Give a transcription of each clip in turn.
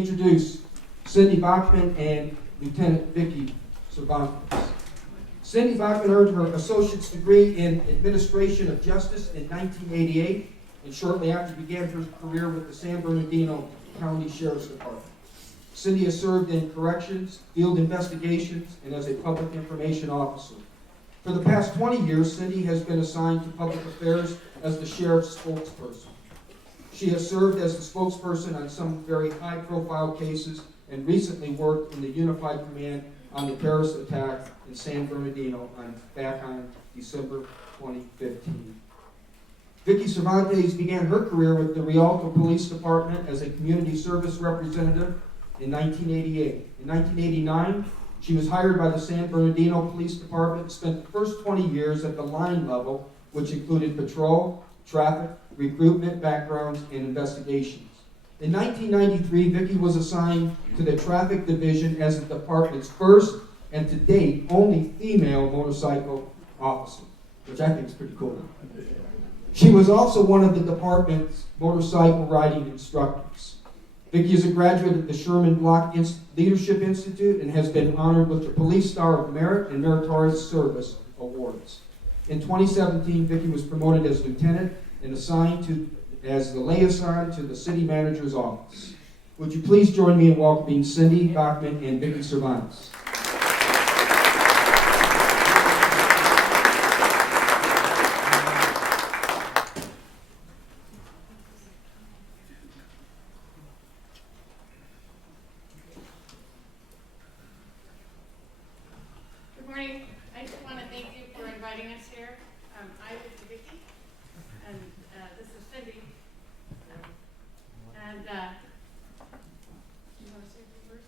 introduce Cindy Bachman and Lieutenant Vicki Cervant. Cindy Bachman earned her associate's degree in Administration of Justice in 1988, and shortly after began her career with the San Bernardino County Sheriff's Department. Cindy has served in corrections, field investigations, and as a public information officer. For the past 20 years, Cindy has been assigned to public affairs as the sheriff's spokesperson. She has served as the spokesperson on some very high-profile cases and recently worked in the Unified Command on the terrorist attack in San Bernardino back on December 2015. Vicki Cervant began her career with the Rialto Police Department as a community service representative in 1988. In 1989, she was hired by the San Bernardino Police Department and spent the first 20 years at the line level, which included patrol, traffic, recruitment, backgrounds, and investigations. In 1993, Vicki was assigned to the traffic division as the department's first and to date only female motorcycle officer, which I think is pretty cool. She was also one of the department's motorcycle riding instructors. Vicki is a graduate of the Sherman Block Leadership Institute and has been honored with the Police Star of Merit and Meritorious Service Awards. In 2017, Vicki was promoted as lieutenant and assigned as the liaison to the city manager's office. Would you please join me in welcoming Cindy Bachman and Vicki Cervant? Good morning. I just want to thank you for inviting us here. I was Vicki, and this is Cindy. And do you want to say a few words?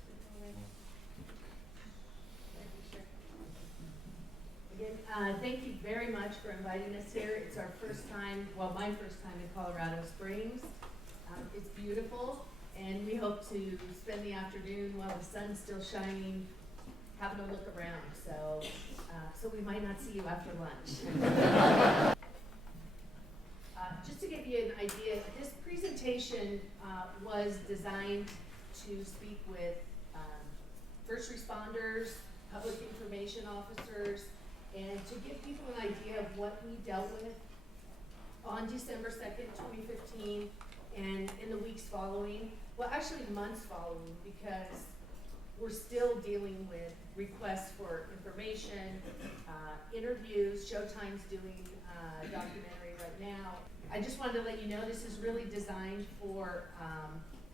Again, thank you very much for inviting us here. It's our first time, well, my first time in Colorado Springs. It's beautiful, and we hope to spend the afternoon while the sun's still shining, having a look around. So we might not see you after lunch. Just to give you an idea, this presentation was designed to speak with first responders, public information officers, and to give people an idea of what we dealt with on December 2nd, 2015, and in the weeks following, well, actually months following, because we're still dealing with requests for information, interviews. Showtime's doing a documentary right now. I just wanted to let you know this is really designed for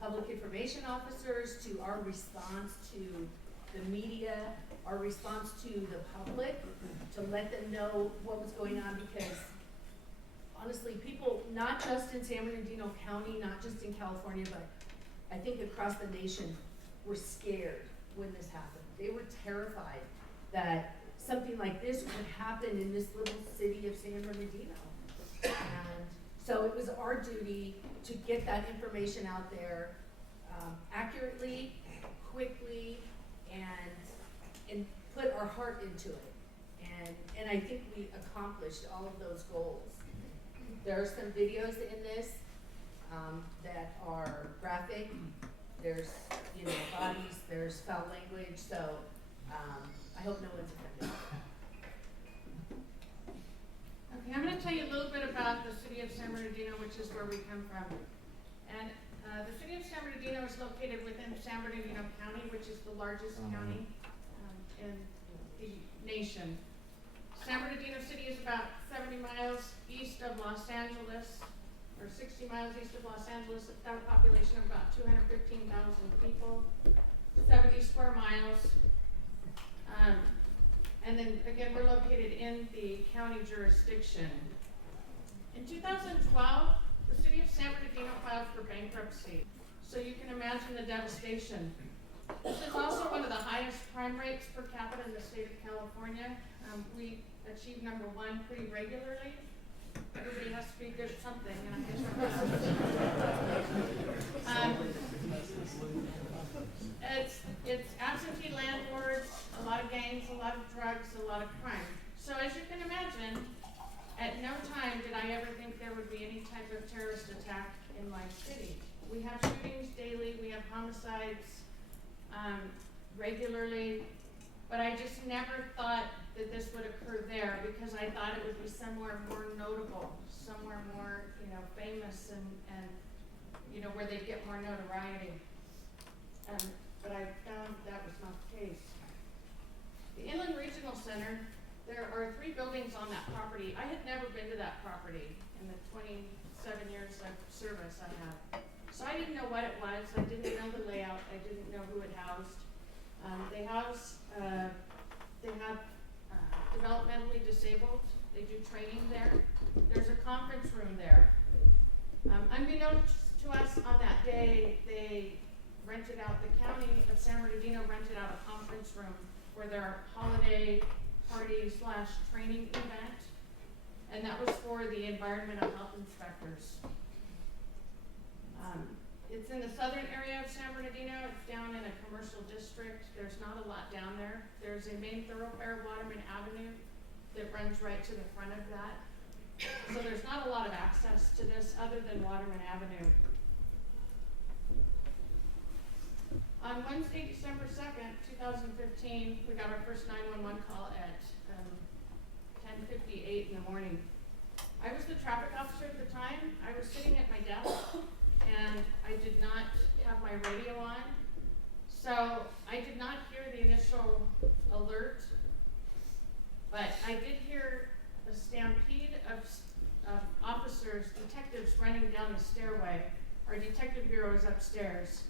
public information officers, to our response to the media, our response to the public, to let them know what was going on, because honestly, people, not just in San Bernardino County, not just in California, but I think across the nation, were scared when this happened. They were terrified that something like this would happen in this little city of San Bernardino. And so it was our duty to get that information out there accurately, quickly, and put our heart into it. And I think we accomplished all of those goals. There are some videos in this that are graphic. There's, bodies, there's foul language, so I hope no one's offended. Okay, I'm going to tell you a little bit about the city of San Bernardino, which is where we come from. And the city of San Bernardino is located within San Bernardino County, which is the largest county in the nation. San Bernardino City is about 70 miles east of Los Angeles, or 60 miles east of Los Angeles. It's got a population of about 215,000 people, 70 square miles. And then again, we're located in the county jurisdiction. In 2012, the city of San Bernardino filed for bankruptcy. So you can imagine the devastation. This is also one of the highest crime rates per capita in the state of California. We achieve #1 pretty regularly. Everybody has to be good at something, and I guess it's absentee landlords, a lot of gangs, a lot of drugs, a lot of crime. So as you can imagine, at no time did I ever think there would be any type of terrorist attack in my city. We have shootings daily, we have homicides regularly, but I just never thought that this would occur there because I thought it would be somewhere more notable, somewhere more, famous and where they'd get more notoriety. But I found that was not the case. The Inland Regional Center, there are 3 buildings on that property. I had never been to that property in the 27 years of service I have. So I didn't know what it was. I didn't know the layout. I didn't know who it housed. They have developmentally disabled. They do training there. There's a conference room there. Unbeknownst to us on that day, they rented out, the county of San Bernardino rented out a conference room for their holiday party / training event. And that was for the environmental health inspectors. It's in the southern area of San Bernardino. It's down in a commercial district. There's not a lot down there. There's a main thoroughfare, Waterman Avenue, that runs right to the front of that. So there's not a lot of access to this other than Waterman Avenue. On Wednesday, December 2nd, 2015, we got our first 911 call at 10:58 in the morning. I was the traffic officer at the time. I was sitting at my desk, and I did not have my radio on. So I did not hear the initial alert, but I did hear a stampede of officers, detectives running down the stairway. Our detective bureau is upstairs.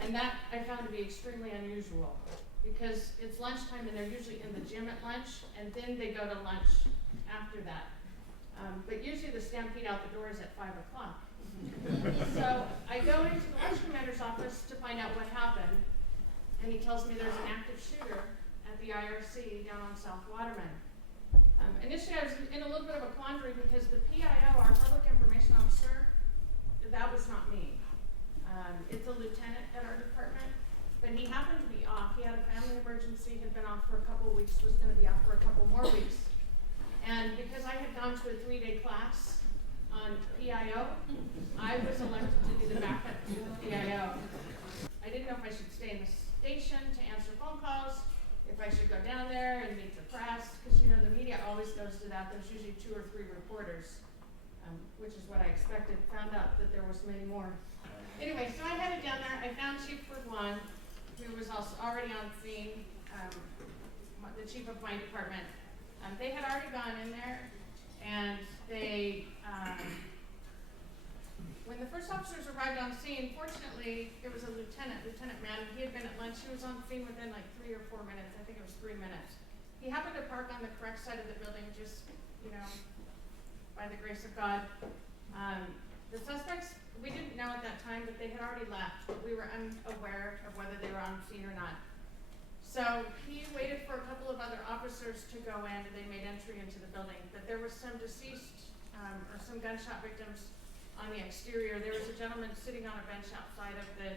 And that I found to be extremely unusual because it's lunchtime and they're usually in the gym at lunch and then they go to lunch after that. But usually the stampede out the door is at 5 o'clock. So I go into the lunch commander's office to find out what happened, and he tells me there's an active shooter at the IRC down on South Waterman. Initially I was in a little bit of a quandary because the PIO, our public information officer, that was not me. It's a lieutenant at our department, but he happened to be off. He had a family emergency, had been off for a couple of weeks, was going to be off for a couple more weeks. And because I had gone to a 3-day class on PIO, I was elected to do the backup to the PIO. I didn't know if I should stay in the station to answer phone calls, if I should go down there and meet the press, because the media always goes to that. There's usually 2 or 3 reporters, which is what I expected. Found out that there was many more. Anyway, so I headed down there. I found Chief Bourgoin, who was also already on scene, the chief of my department. They had already gone in there, and they, when the first officers arrived on scene, fortunately, it was a Lieutenant Mann. He had been at lunch. He was on scene within like 3 or 4 minutes. I think it was 3 minutes. He happened to park on the correct side of the building, just, by the grace of God. The suspects, we didn't know at that time that they had already left, but we were unaware of whether they were on scene or not. So he waited for a couple of other officers to go in, and they made entry into the building. But there was some deceased or some gunshot victims on the exterior. There was a gentleman sitting on a bench outside of the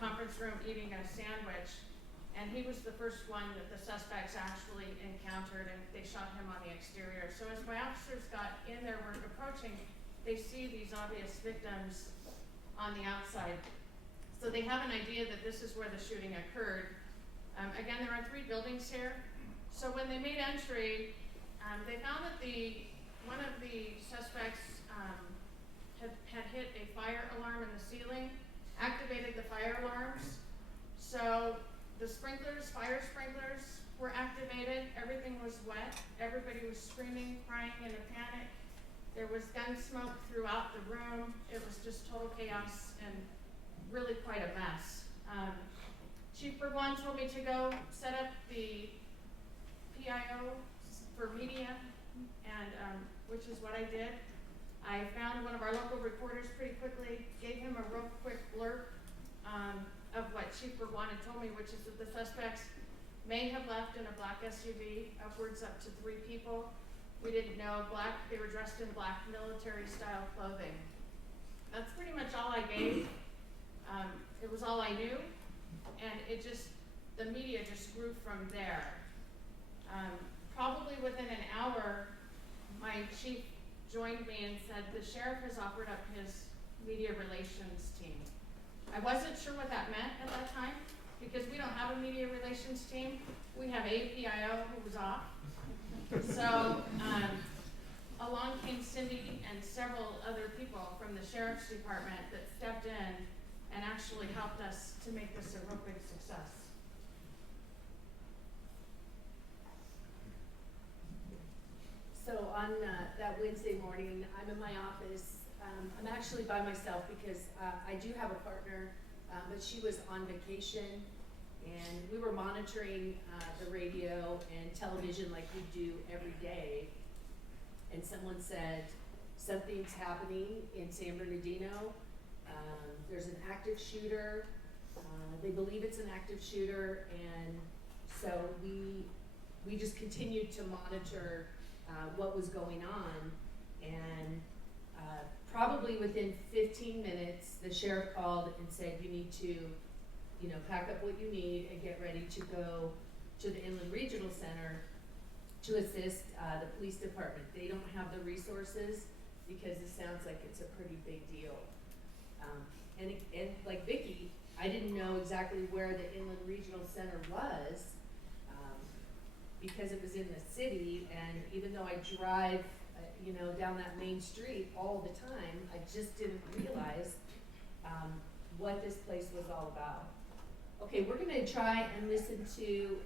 conference room eating a sandwich, and he was the first one that the suspects actually encountered, and they shot him on the exterior. So as my officers got in there, were approaching, they see these obvious victims on the outside. So they have an idea that this is where the shooting occurred. Again, there are 3 buildings here. So when they made entry, they found that one of the suspects had hit a fire alarm in the ceiling, activated the fire alarms. So the fire sprinklers were activated. Everything was wet. Everybody was screaming, crying in a panic. There was gun smoke throughout the room. It was just total chaos and really quite a mess. Chief Bourgoin told me to go set up the PIO for media, and which is what I did. I found one of our local reporters pretty quickly, gave him a real quick blurb of what Chief Bourgoin had told me, which is that the suspects may have left in a black SUV, upwards up to 3 people. We didn't know they were dressed in black military style clothing. That's pretty much all I gave. It was all I knew, and the media just grew from there. Probably within an hour, my chief joined me and said the sheriff has offered up his media relations team. I wasn't sure what that meant at that time, because we don't have a media relations team. We have a PIO who was off. So, along came Cindy and several other people from the sheriff's department that stepped in and actually helped us to make this a real big success. So on that Wednesday morning, I'm in my office. I'm actually by myself because I do have a partner, but she was on vacation, and we were monitoring the radio and television like we do every day. And someone said, something's happening in San Bernardino. There's an active shooter. They believe it's an active shooter, and so we just continued to monitor what was going on, and probably within 15 minutes, the sheriff called and said, you need to, pack up what you need and get ready to go to the Inland Regional Center to assist the police department. They don't have the resources because it sounds like it's a pretty big deal. And like Vicki, I didn't know exactly where the Inland Regional Center was, because it was in the city, and even though I drive, down that main street all the time, I just didn't realize what this place was all about. Okay, we're gonna try and listen to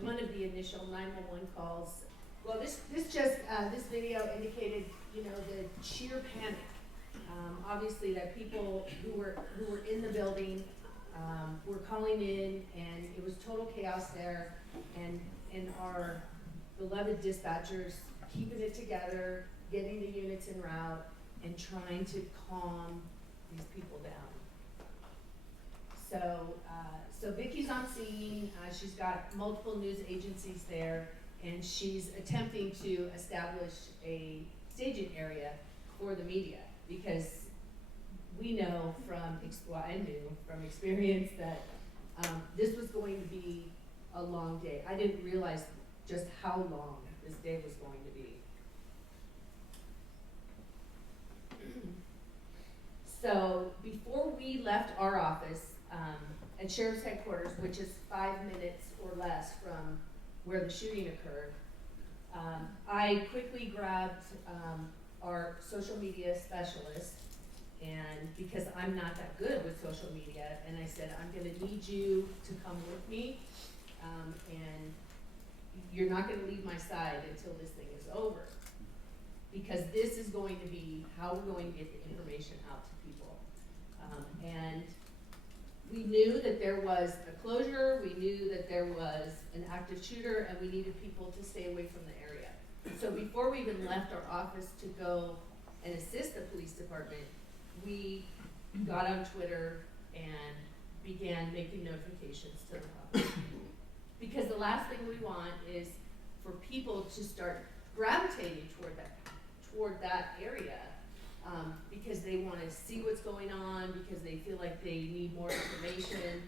one of the initial 911 calls. Well, this video indicated, the sheer panic. Obviously, that people who were in the building were calling in, and it was total chaos there, and our beloved dispatchers keeping it together, getting the units en route, and trying to calm these people down. So Vicki's on scene. She's got multiple news agencies there, and she's attempting to establish a staging area for the media, because we know I knew from experience that this was going to be a long day. I didn't realize just how long this day was going to be. So before we left our office at Sheriff's Headquarters, which is 5 minutes or less from where the shooting occurred, I quickly grabbed our social media specialist, and because I'm not that good with social media, and I said, I'm gonna need you to come with me, and you're not gonna leave my side until this thing is over. Because this is going to be how we're going to get the information out to people. And we knew that there was a closure, we knew that there was an active shooter, and we needed people to stay away from the area. So before we even left our office to go and assist the police department, we got on Twitter and began making notifications to the public. Because the last thing we want is for people to start gravitating toward that area, because they want to see what's going on, because they feel like they need more information.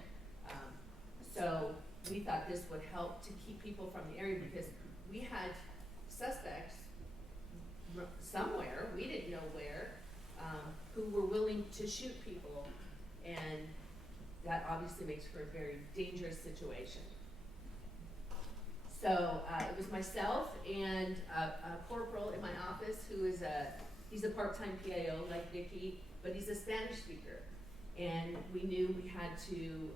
So we thought this would help to keep people from the area, because we had suspects somewhere, we didn't know where, who were willing to shoot people, and that obviously makes for a very dangerous situation. So it was myself and a corporal in my office who is he's a part-time PIO like Vicki, but he's a Spanish speaker. And we knew we had to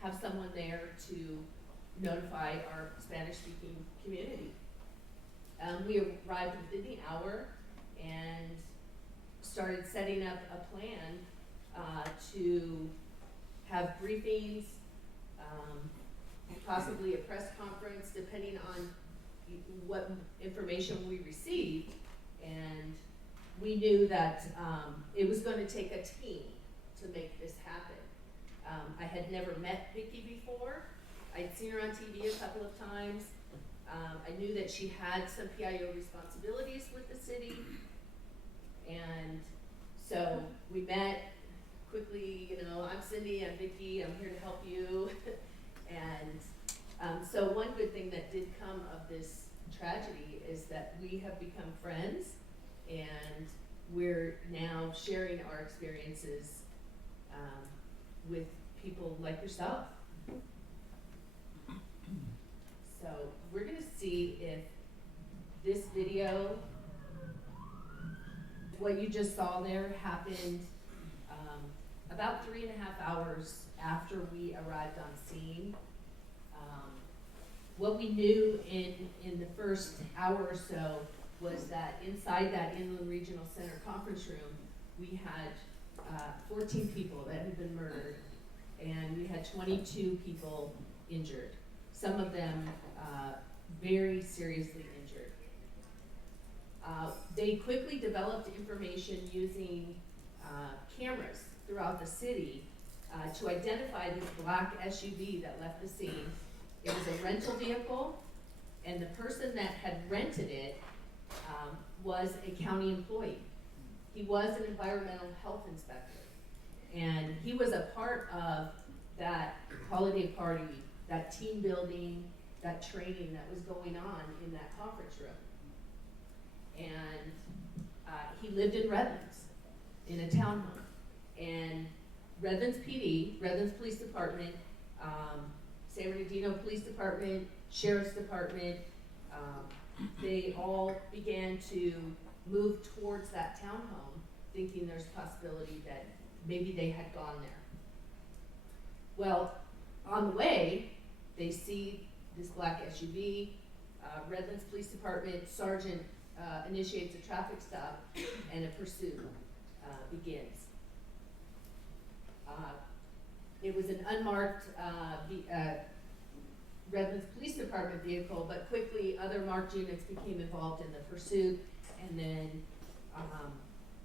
have someone there to notify our Spanish-speaking community. We arrived within the hour and started setting up a plan to have briefings, possibly a press conference, depending on what information we received. And we knew that it was going to take a team to make this happen. I had never met Vicki before. I'd seen her on TV a couple of times. I knew that she had some PIO responsibilities with the city. And so we met quickly, I'm Cindy, I'm Vicki, I'm here to help you. And so one good thing that did come of this tragedy is that we have become friends, and we're now sharing our experiences with people like yourself. So we're gonna see if this video, what you just saw there, happened about 3.5 hours after we arrived on scene. What we knew in the first hour or so was that inside that Inland Regional Center conference room, we had 14 people that had been murdered, and we had 22 people injured. Some of them very seriously injured. They quickly developed information using cameras throughout the city to identify this black SUV that left the scene. It was a rental vehicle, and the person that had rented it was a county employee. He was an environmental health inspector, and he was a part of that holiday party, that team building, that training that was going on in that conference room. And he lived in Redlands, in a townhome. And Redlands PD, Redlands Police Department, San Bernardino Police Department, Sheriff's Department, they all began to move towards that townhome, thinking there's a possibility that maybe they had gone there. Well, on the way, they see this black SUV. Redlands Police Department sergeant initiates a traffic stop, and a pursuit begins. It was an unmarked Redlands Police Department vehicle, but quickly other marked units became involved in the pursuit, and then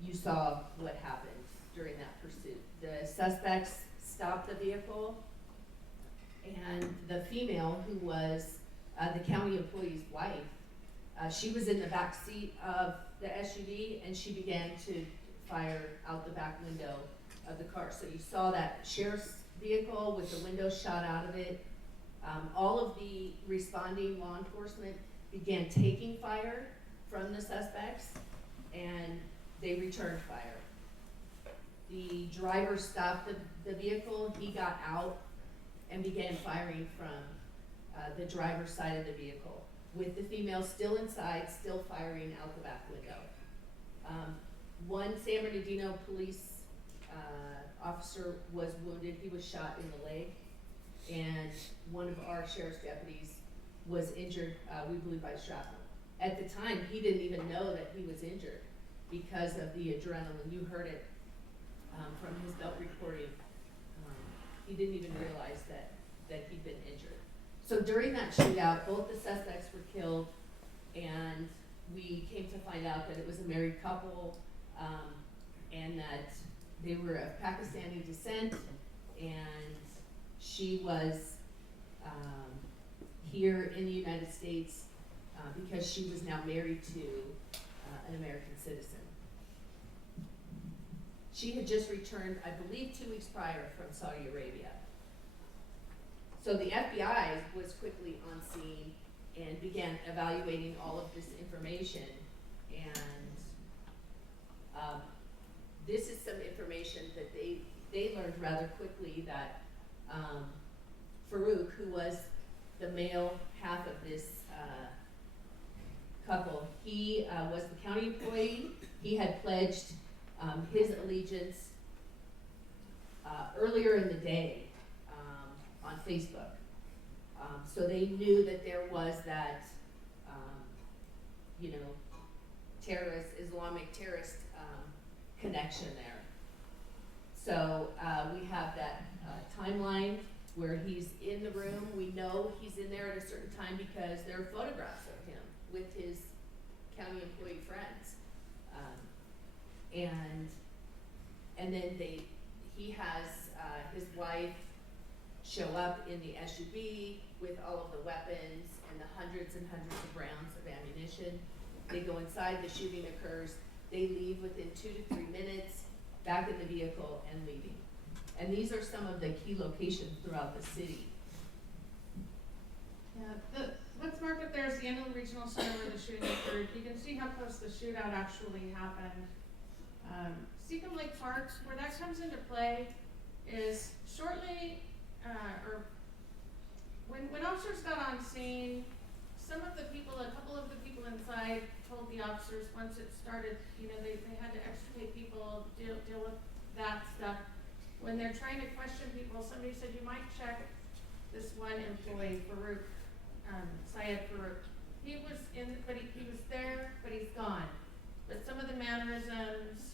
you saw what happened during that pursuit. The suspects stopped the vehicle, and the female, who was the county employee's wife, she was in the back seat of the SUV, and she began to fire out the back window of the car. So you saw that sheriff's vehicle with the window shot out of it. All of the responding law enforcement began taking fire from the suspects, and they returned fire. The driver stopped the vehicle. He got out and began firing from the driver's side of the vehicle, with the female still inside, still firing out the back window. One San Bernardino police officer was wounded. He was shot in the leg, and one of our sheriff's deputies was injured, we believe, by shrapnel. At the time, he didn't even know that he was injured because of the adrenaline. You heard it from his belt recording. He didn't even realize that he'd been injured. So during that shootout, both the suspects were killed, and we came to find out that it was a married couple, and that they were of Pakistani descent, and she was here in the United States because she was now married to an American citizen. She had just returned, I believe, 2 weeks prior from Saudi Arabia. So the FBI was quickly on scene and began evaluating all of this information. And this is some information that they learned rather quickly, that Farouk, who was the male half of this couple, he was the county employee. He had pledged his allegiance earlier in the day on Facebook. So they knew that there was that, Islamic terrorist connection there. So we have that timeline where he's in the room. We know he's in there at a certain time because there are photographs of him with his county employee friends. And then he has his wife show up in the SUV with all of the weapons and the hundreds and hundreds of rounds of ammunition. They go inside, the shooting occurs, they leave within 2 to 3 minutes, back in the vehicle and leaving. And these are some of the key locations throughout the city. Yeah, what's marked up there is the Inland Regional Center where the shooting occurred. You can see how close the shootout actually happened. Seacom Lake Park, where that comes into play, is shortly, or when officers got on scene, a couple of the people inside told the officers once it started, they had to extricate people, deal with that stuff. When they're trying to question people, somebody said, you might check this one employee, Farouk, Syed Farouk. He was there, but he's gone. But some of the mannerisms,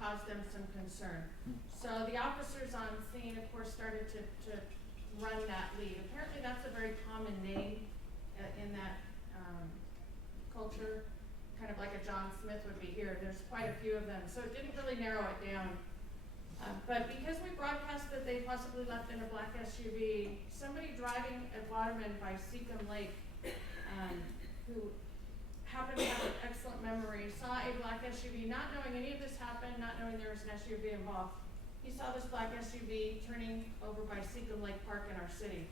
caused them some concern. So the officers on scene, of course, started to run that lead. Apparently that's a very common name in that culture, kind of like a John Smith would be here. There's quite a few of them, so it didn't really narrow it down. But because we broadcast that they possibly left in a black SUV, somebody driving at Waterman by Seacombe Lake, who happened to have an excellent memory, saw a black SUV, not knowing any of this happened, not knowing there was an SUV involved. He saw this black SUV turning over by Seacombe Lake Park in our city.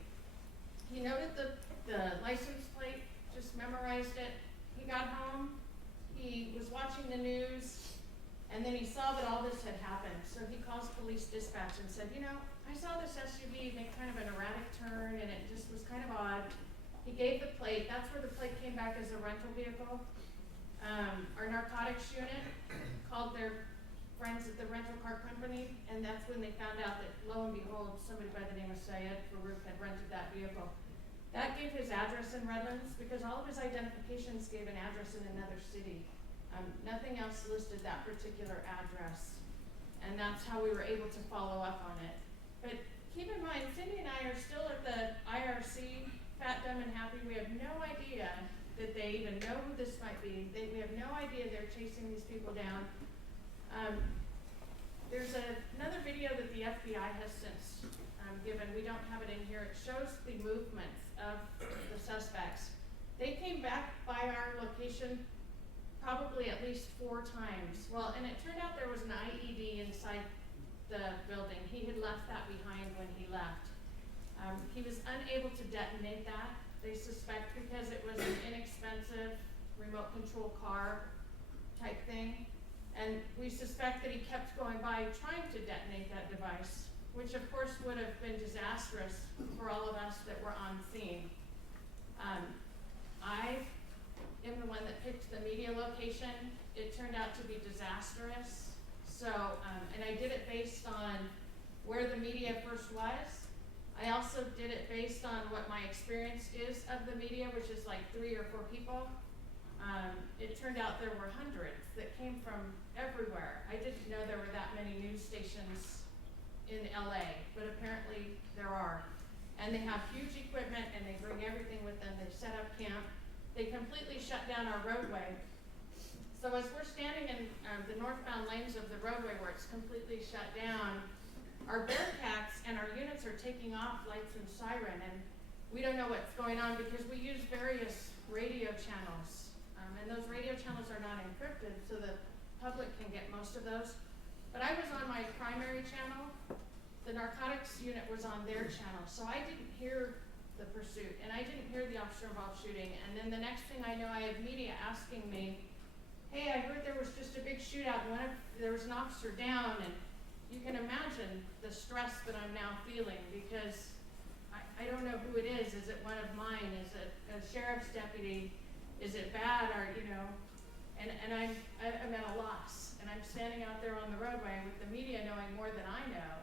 He noted the license plate, just memorized it. He got home, he was watching the news, and then he saw that all this had happened. So he calls police dispatch and said, I saw this SUV make kind of an erratic turn, and it just was kind of odd. He gave the plate. That's where the plate came back as a rental vehicle. Our narcotics unit called their friends at the rental car company, and that's when they found out that, lo and behold, somebody by the name of Syed Farouk had rented that vehicle. That gave his address in Redlands, because all of his identifications gave an address in another city. Nothing else listed that particular address, and that's how we were able to follow up on it. But keep in mind, Cindy and I are still at the IRC, fat, dumb, and happy. We have no idea that they even know who this might be. We have no idea they're chasing these people down. There's another video that the FBI has since given. We don't have it in here. It shows the movements of the suspects. They came back by our location probably at least 4 times. Well, and it turned out there was an IED inside the building. He had left that behind when he left. He was unable to detonate that, they suspect, because it was an inexpensive remote control car type thing. And we suspect that he kept going by trying to detonate that device, which of course would have been disastrous for all of us that were on scene. I am the one that picked the media location. It turned out to be disastrous. So, and I did it based on where the media first was. I also did it based on what my experience is of the media, which is like 3 or 4 people. It turned out there were hundreds that came from everywhere. I didn't know there were that many news stations in LA, but apparently there are. And they have huge equipment, and they bring everything with them. They set up camp. They completely shut down our roadway. So as we're standing in the northbound lanes of the roadway where it's completely shut down, our Bearcats and our units are taking off lights and siren, and we don't know what's going on because we use various radio channels. And those radio channels are not encrypted, so the public can get most of those. But I was on my primary channel. The narcotics unit was on their channel, so I didn't hear the pursuit, and I didn't hear the officer-involved shooting. And then the next thing I know, I have media asking me, hey, I heard there was just a big shootout, and there was an officer down, and you can imagine the stress that I'm now feeling, because I don't know who it is. Is it one of mine? Is it a sheriff's deputy? Is it bad? Or, and I'm at a loss, and I'm standing out there on the roadway with the media knowing more than I know.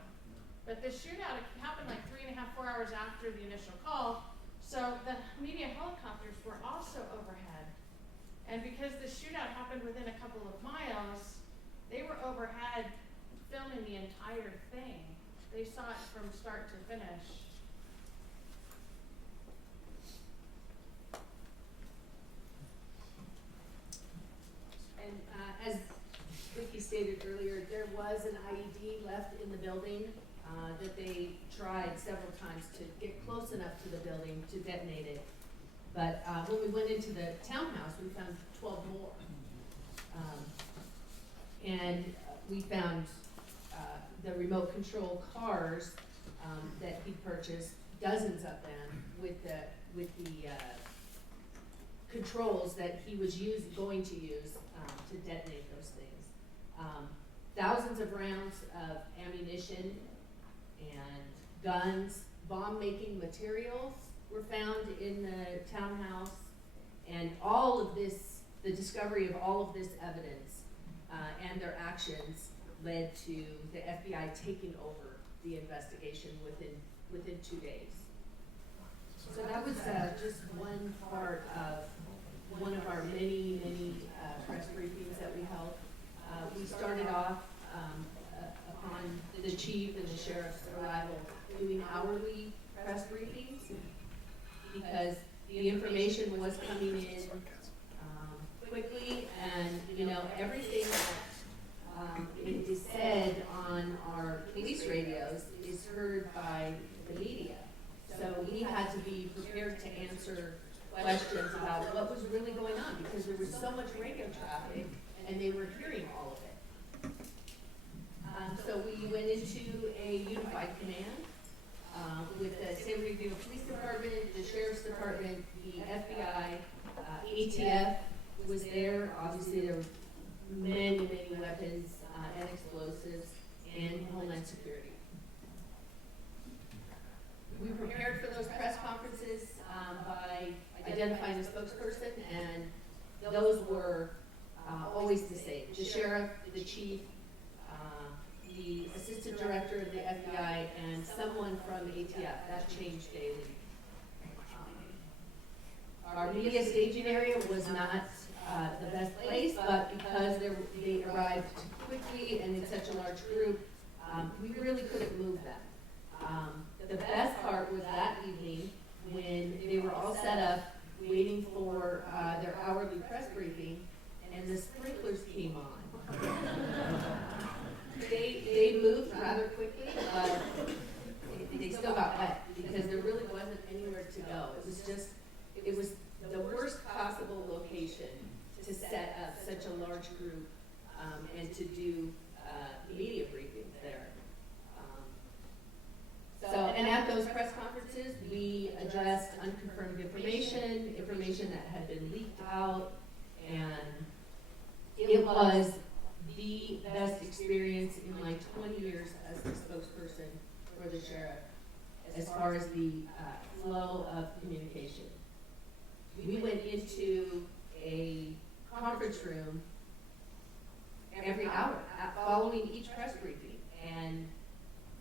But the shootout happened like 3.5, 4 hours after the initial call, so the media helicopters were also overhead. And because the shootout happened within a couple of miles, they were overhead filming the entire thing. They saw it from start to finish. And as Vicki stated earlier, there was an IED left in the building that they tried several times to get close enough to the building to detonate it. But when we went into the townhouse, we found 12 more. And we found the remote control cars that he purchased, dozens of them, with the controls that he was going to use to detonate those things. Thousands of rounds of ammunition and guns, bomb-making materials were found in the townhouse, and all of this, the discovery of all of this evidence and their actions led to the FBI taking over the investigation within 2 days. So that was just one part of one of our many, many press briefings that we held. We started off upon the chief and the sheriff's arrival doing hourly press briefings because the information was coming in quickly, and everything that is said on our police radios is heard by the media. So we had to be prepared to answer questions about what was really going on because there was so much radio traffic and they were hearing all of it. So we went into a unified command with the San Bernardino Police Department, the Sheriff's Department, the FBI, ATF was there. Obviously there were many, many weapons and explosives, and Homeland Security. We prepared for those press conferences by identifying a spokesperson, and those were always the same. The sheriff, the chief, the assistant director of the FBI, and someone from ATF. That changed daily. Our media staging area was not the best place, but because they arrived quickly and in such a large group, we really couldn't move them. The best part was that evening when they were all set up waiting for their hourly press briefing, and the sprinklers came on. They moved rather quickly, but they still got wet because there really wasn't anywhere to go. It was the worst possible location to set up such a large group and to do media briefings there. And at those press conferences, we addressed unconfirmed information that had been leaked out, and it was the best experience in my 20 years as the spokesperson for the sheriff as far as the flow of communication. We went into a conference room every hour following each press briefing, and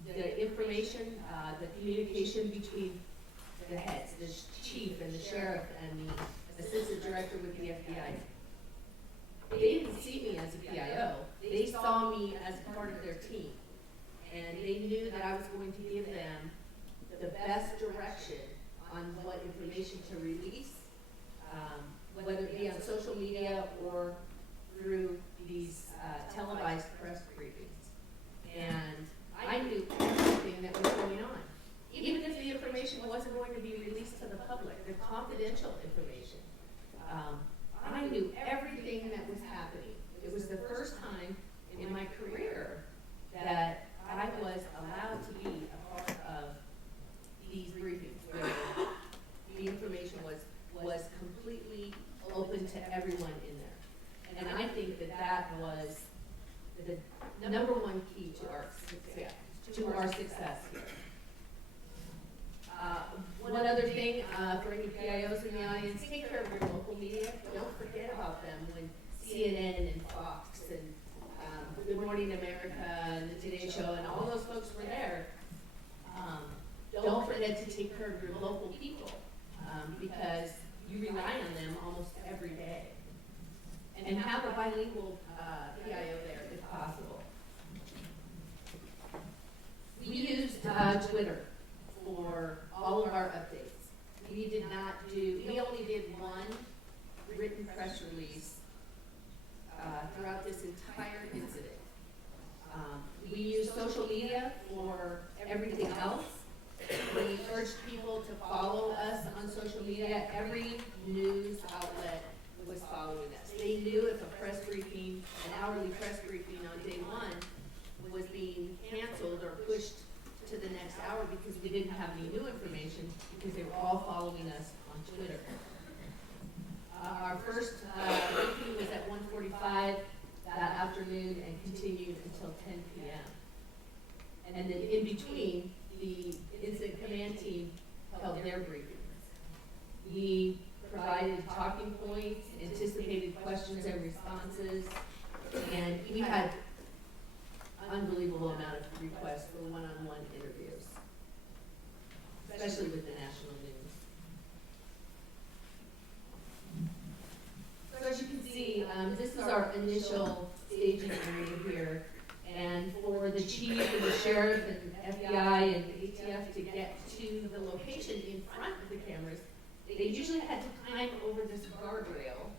the information, the communication between the heads, the chief and the sheriff and the assistant director with the FBI, they didn't see me as a PIO. They saw me as part of their team, and they knew that I was going to give them the best direction on what information to release, whether it be on social media or through these televised press briefings. And I knew everything that was going on, even if the information wasn't going to be released to the public, the confidential information. I knew everything that was happening. It was the first time in my career that I was allowed to be a part of these briefings where the information was completely open to everyone in there. And I think that was the number one key to our success here. One other thing for any PIOs in the audience, take care of your local media. Don't forget about them when CNN and Fox and Good Morning America and the Today Show and all those folks were there. Don't forget to take care of your local people because you rely on them almost every day. And have a bilingual PIO there if possible. We used Twitter for all of our updates. We only did one written press release throughout this entire incident. We used social media for everything else. We urged people to follow us on social media. Every news outlet was following us. They knew if a press briefing, an hourly press briefing on day one was being canceled or pushed to the next hour because we didn't have any new information because they were all following us on Twitter. Our first briefing was at 1:45 that afternoon and continued until 10 p.m. And then in between, the incident command team held their briefings. We provided talking points, anticipated questions and responses, and we had unbelievable amount of requests for one-on-one interviews, especially with the national news. So as you can see, this is our initial staging area here. And for the chief and the sheriff and FBI and ATF to get to the location in front of the cameras, they usually had to climb over this guardrail,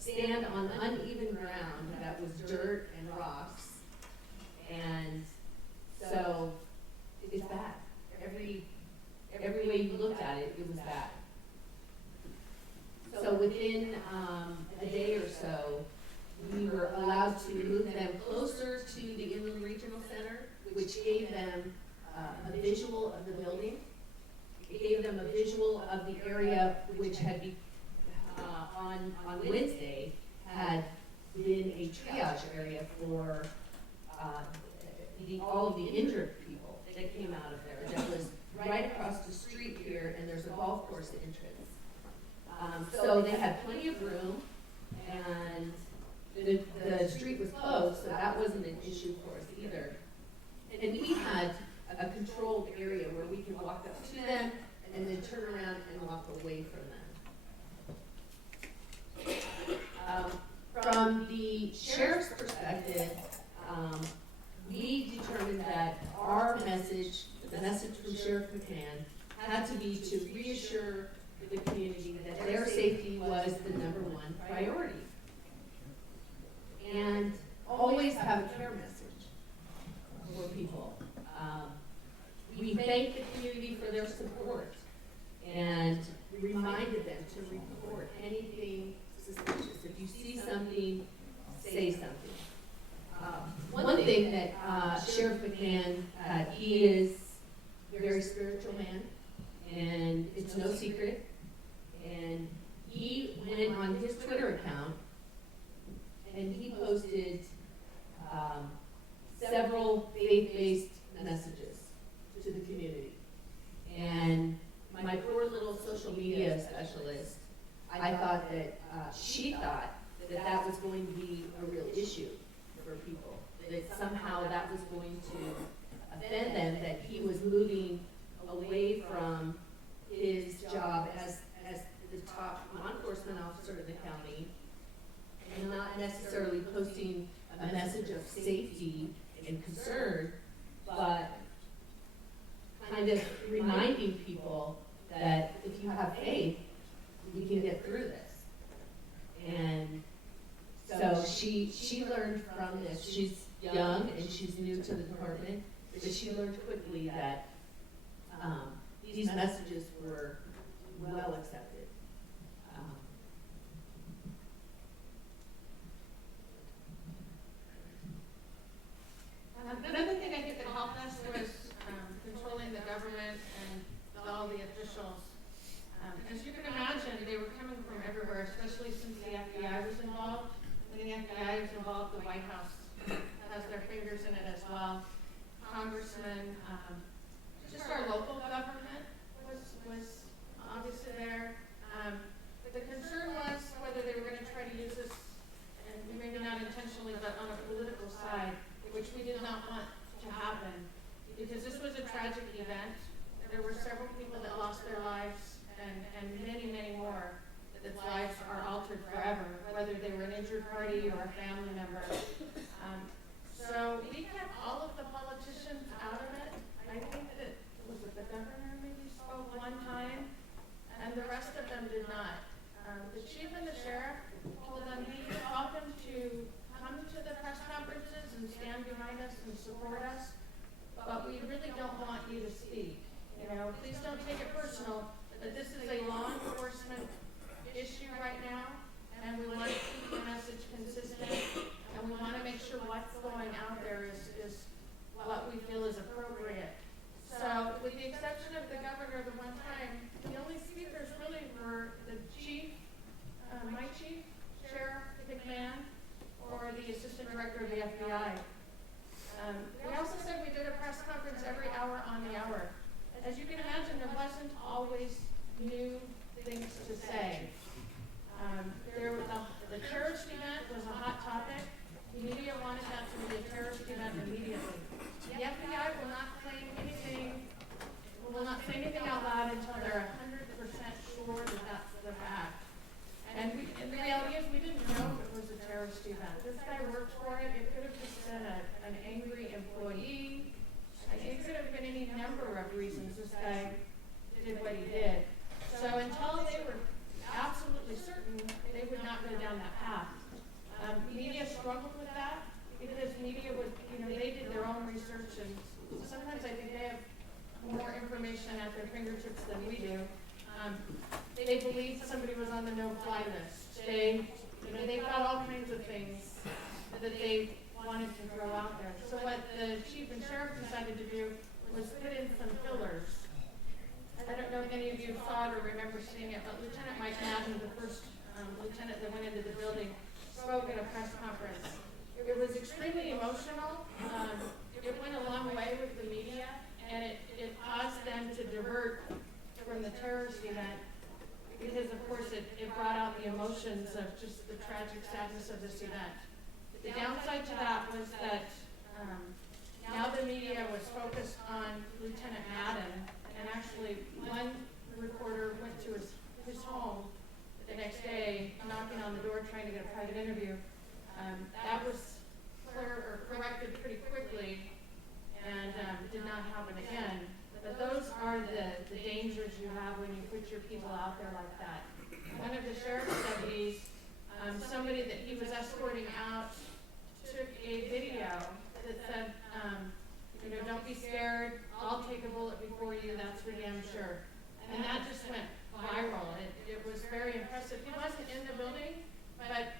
stand on uneven ground that was dirt and rocks. And so it's bad. Every way you looked at it, it was bad. So within a day or so, we were allowed to move them closer to the Inland Regional Center, which gave them a visual of the building. It gave them a visual of the area which had been, on Wednesday, had been a triage area for all of the injured people that came out of there. That was right across the street here, and there's a golf course entrance. So they had plenty of room, and the street was closed, so that wasn't an issue for us either. And we had a controlled area where we could walk up to them and then turn around and walk away from them. From the sheriff's perspective, we determined that our message, the message from Sheriff McCann, had to be to reassure the community that their safety was the #1 priority. And always have a care message for people. We thanked the community for their support and reminded them to report anything suspicious. If you see something, say something. One thing that Sheriff McCann, he is a very spiritual man, and it's no secret. And he went on his Twitter account and he posted several faith-based messages to the community. And my poor little social media specialist, I thought that she thought that that was going to be a real issue for people, that somehow that was going to offend them, that he was moving away from his job as the top law enforcement officer in the county, and not necessarily posting a message of safety and concern, but kind of reminding people that if you have faith, we can get through this. And so she learned from this. She's young and she's new to the department, but she learned quickly that these messages were well accepted. Another thing I think that helped us was controlling the government and all the officials. As you can imagine, they were coming from everywhere, especially since the FBI was involved. When the FBI was involved, the White House has their fingers in it as well. Congressmen, just our local government was obviously there. The concern was whether they were going to try to use this, and maybe not intentionally, but on a political side, which we did not want to happen, because this was a tragic event. There were several people that lost their lives, and many, many more that lives are altered forever, whether they were an injured party or a family member. So we kept all of the politicians out of it. I think that, was it the governor maybe spoke one time, and the rest of them did not. The chief and the sheriff told them, hey, you're welcome to come to the press conferences and stand behind us and support us, but we really don't want you to speak. You know, please don't take it personal, but this is a law enforcement issue right now, and we want to keep the message consistent, and we want to make sure what's going out there is what we feel is appropriate. So, with the exception of the governor the one time, the only speakers really were the chief, my chief, Sheriff or the assistant director of the FBI. We also said we did a press as you can imagine, there wasn't always new things to say. The terrorist event was a hot topic. The media wanted that to be a terrorist event immediately. The FBI will not say anything out loud until they're 100% sure that that's the fact. And the reality is we didn't know if it was a terrorist event. This guy worked for it. It could have just been an angry employee. It could have been any number of reasons this guy did what he did. So until they were absolutely certain, they would not go down that path. Media struggled with that because media was, they did their own research, and sometimes I think they have more information at their fingertips than we do. They believed somebody was on the no-fly list. They've got all kinds of things that they wanted to throw out there. So what the chief and sheriff decided to do was put in some fillers. I don't know if any of you saw it or remember seeing it, but Lieutenant Mike Madden, the first lieutenant that went into the building, spoke at a press conference. It was extremely emotional. It went a long way with the media, and it caused them to divert from the terrorist event because, of course, it brought out the emotions of just the tragic sadness of this event. The downside to that was that now the media was focused on Lieutenant Madden, and actually one reporter went to his home the next day, knocking on the door trying to get a private interview. That was corrected pretty quickly and did not happen again. But those are the dangers you have when you put your people out there like that. One of the sheriff's deputies, somebody that he was escorting out, took a video that said, don't be scared, I'll take a bullet before you, that's for damn sure. And that just went viral. It was very impressive. He wasn't in the building, but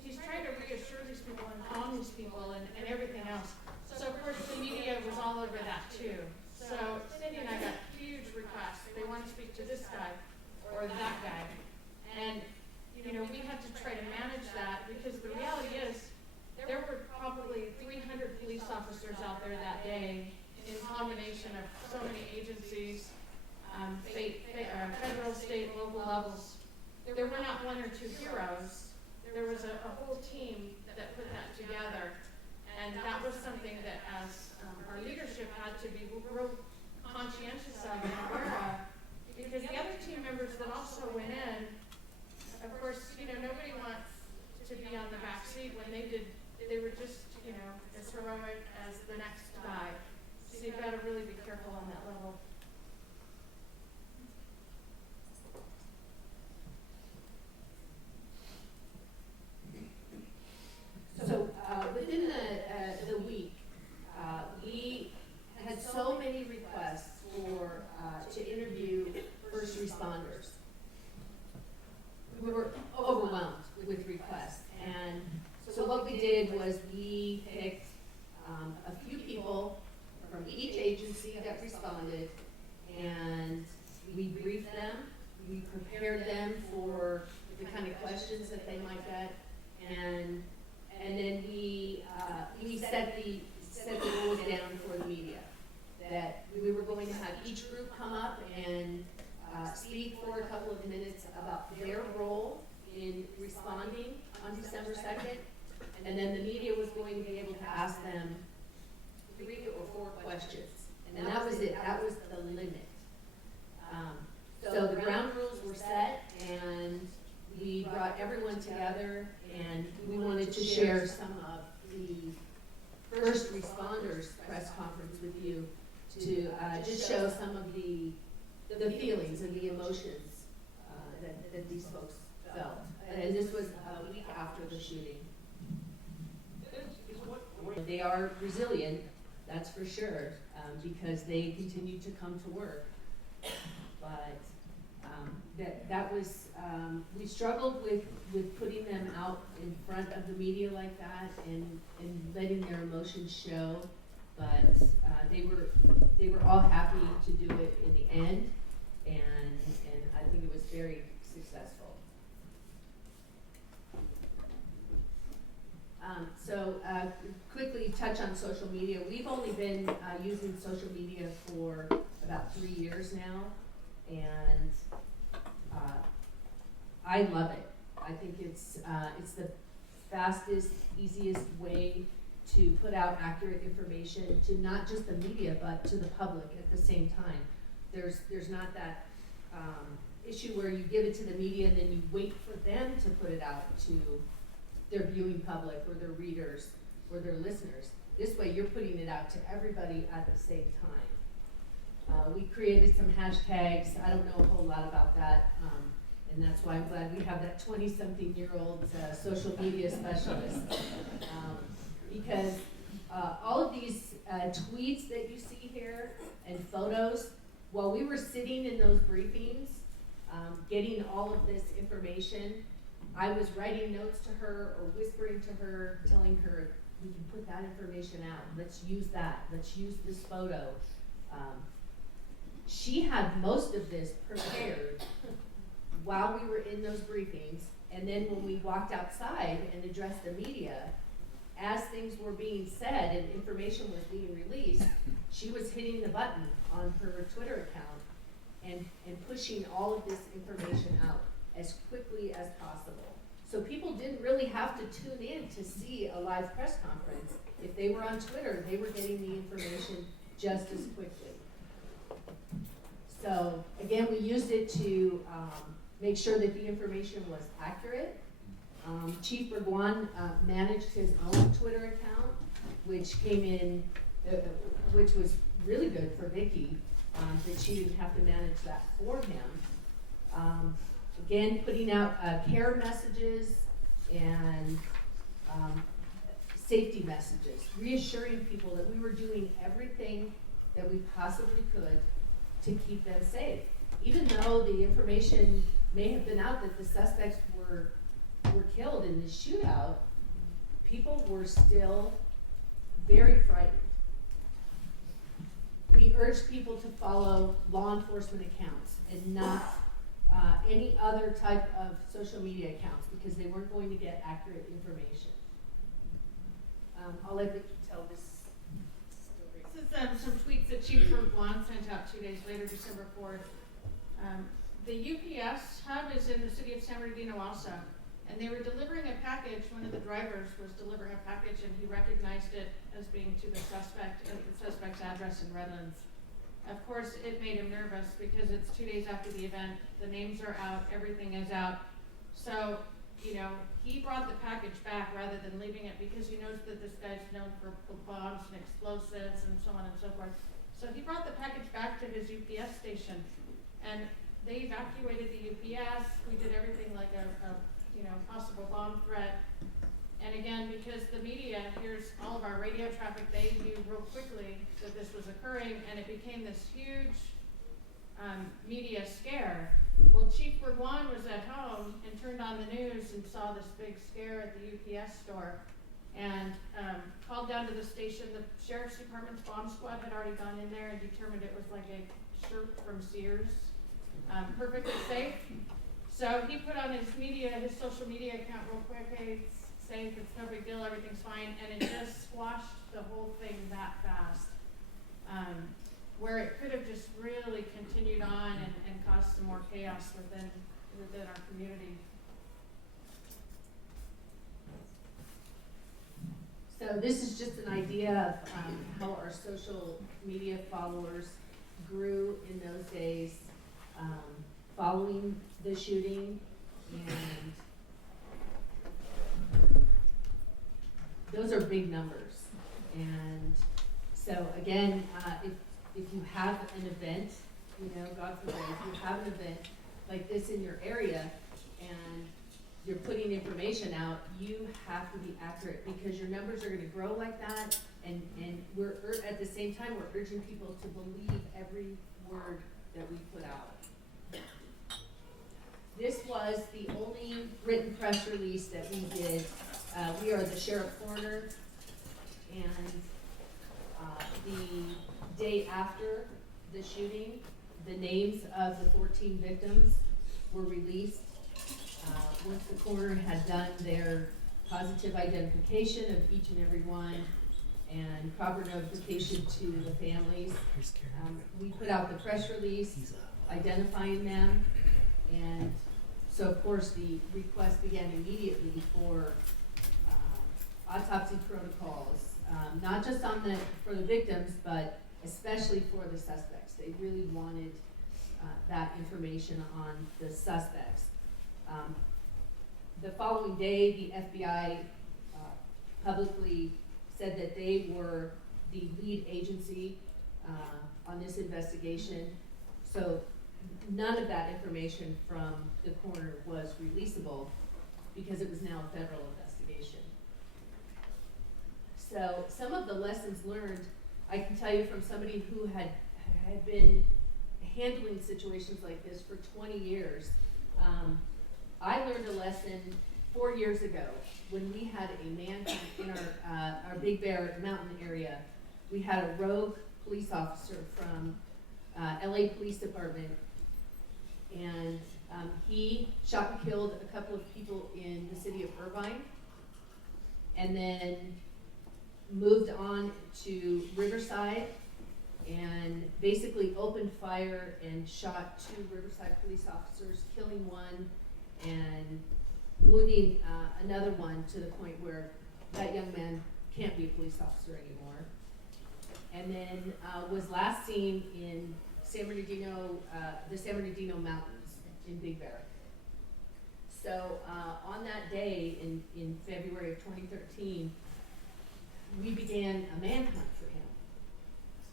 he's trying to reassure these people and calm these people and everything else. So, of course, the media was all over that, too. So, Cindy and I got huge requests. They want to speak to this guy or that guy. And, we had to try to manage that because the reality is there were probably 300 police officers out there that day in combination of so many agencies, federal, state, local levels. There were not one or two heroes. There was a whole team that put that together. And that was something that as our leadership had to be real conscientious of and aware of, because the other team members that also went in, of course, nobody wants to be on the back seat when they were just, as heroic as the next guy. So you've got to really be careful on that level. So within the week, we had so many requests to interview first responders. We were overwhelmed with requests, and so what we did was we picked a few people from each agency that responded, and we briefed them. We prepared them for the kind of questions that they might get, and then we set the rules down for the media, that we were going to have each group come up and speak for a couple of minutes about their role in responding on December 2nd, and then the media was going to be able to ask them 3 or 4 questions, and that was it. That was the limit. So the ground rules were set, and we brought everyone together, and we wanted to share some of the first responders press conference with you to just show some of the feelings and the emotions that these folks felt. And this was a week after the shooting. They are resilient, that's for sure, because they continue to come to work. But that was, we struggled with putting them out in front of the media like that and letting their emotions show. But they were all happy to do it in the end, and I think it was very successful. So quickly touch on social media. We've only been using social media for a about 3 years now, and I love it. I think it's the fastest, easiest way to put out accurate information to not just the media, but to the public at the same time. There's not that issue where you give it to the media and then you wait for them to put it out to their viewing public or their readers or their listeners. This way you're putting it out to everybody at the same time. We created some hashtags. I don't know a whole lot about that, and that's why I'm glad we have that 20-something-year-old social media specialist. Because all of these tweets that you see here and photos, while we were sitting in those briefings, getting all of this information, I was writing notes to her or whispering to her, telling her, we can put that information out. Let's use that. Let's use this photo. She had most of this prepared while we were in those briefings, and then when we walked outside and addressed the media, as things were being said and information was being released, she was hitting the button on her Twitter account and pushing all of this information out as quickly as possible. So people didn't really have to tune in to see a live press conference. If they were on Twitter, they were getting the information just as quickly. So again, we used it to make sure that the information was accurate. Chief Berguan managed his own Twitter account, which came in, which was really good for Vicki, that she didn't have to manage that for him. Again, putting out care messages and safety messages, reassuring people that we were doing everything that we possibly could to keep them safe. Even though the information may have been out that the suspects were killed in the shootout, people were still very frightened. We urged people to follow law enforcement accounts and not any other type of social media accounts because they weren't going to get accurate information. I'll let Vicki tell this story. This is some tweets that Chief Berguan sent out 2 days later, December 4th. The UPS hub is in the city of San Bernardino also, and they were delivering a package. One of the drivers was delivering a package, and he recognized it as being to the suspect at the suspect's address in Redlands. Of course, it made him nervous because it's 2 days after the event. The names are out, everything is out. So, you know, he brought the package back rather than leaving it because he knows that this guy's known for bombs and explosives and so on and so forth. So he brought the package back to his UPS station, and they evacuated the UPS. We did everything like a possible bomb threat. And again, because the media hears all of our radio traffic, they knew real quickly that this was occurring, and it became this huge media scare. Well, Chief Berguan was at home and turned on the news and saw this big scare at the UPS store and called down to the station. The sheriff's department's bomb squad had already gone in there and determined it was like a shirt from Sears, perfectly safe. So he put on his social media account real quick, hey, it's safe, it's no big deal, everything's fine, and it just squashed the whole thing that fast. Where it could have just really continued on and caused some more chaos within our community. So this is just an idea of how our social media followers grew in those days following the shooting, and those are big numbers. And so again, if you have an event, God forbid, if you have an event like this in your area and you're putting information out, you have to be accurate because your numbers are going to grow like that, and we're at the same time we're urging people to believe every word that we put out. This was the only written press release that we did. We are the sheriff coroner, and the day after the shooting, the names of the 14 victims were released. Once the coroner had done their positive identification of each and every one, and proper notification to the families. We put out the press release identifying them, and so of course the request began immediately for autopsy protocols, not just for the victims, but especially for the suspects. They really wanted that information on the suspects. The following day, the FBI publicly said that they were the lead agency on this investigation. So none of that information from the coroner was releasable because it was now a federal investigation. So some of the lessons learned, I can tell you from somebody who had been handling situations like this for 20 years. I learned a lesson 4 years ago when we had a man in our Big Bear Mountain area. We had a rogue police officer from LA Police Department, and he shot and killed a couple of people in the city of Irvine, and then moved on to Riverside and basically opened fire and shot 2 Riverside police officers, killing one and wounding another one to the point where that young man can't be a police officer anymore. And then was last seen in San Bernardino, the San Bernardino Mountains in Big Bear. So on that day in February of 2013, we began a manhunt for him.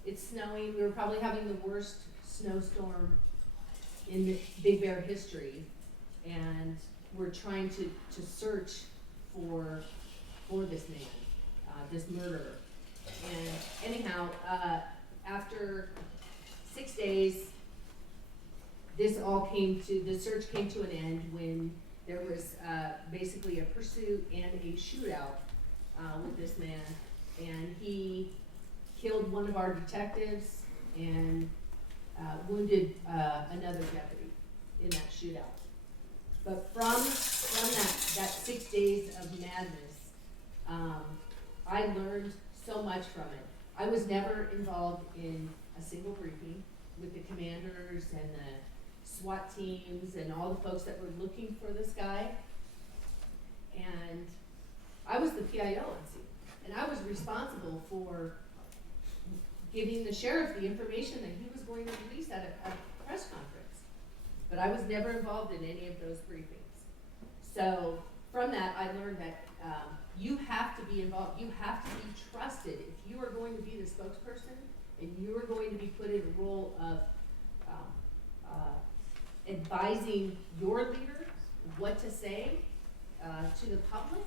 It's snowing. We were probably having the worst snowstorm in the Big Bear history, and we're trying to search for this man, this murderer. And anyhow, after 6 days, the search came to an end when there was basically a pursuit and a shootout with this man, and he killed one of our detectives and wounded another deputy in that shootout. But from that 6 days of madness, I learned so much from it. I was never involved in a single briefing with the commanders and the SWAT teams and all the folks that were looking for this guy. And I was the PIO on scene, and I was responsible for giving the sheriff the information that he was going to release at a press conference. But I was never involved in any of those briefings. So from that, I learned that you have to be involved. You have to be trusted. If you are going to be the spokesperson and you are going to be put in a role of advising your leader what to say to the public,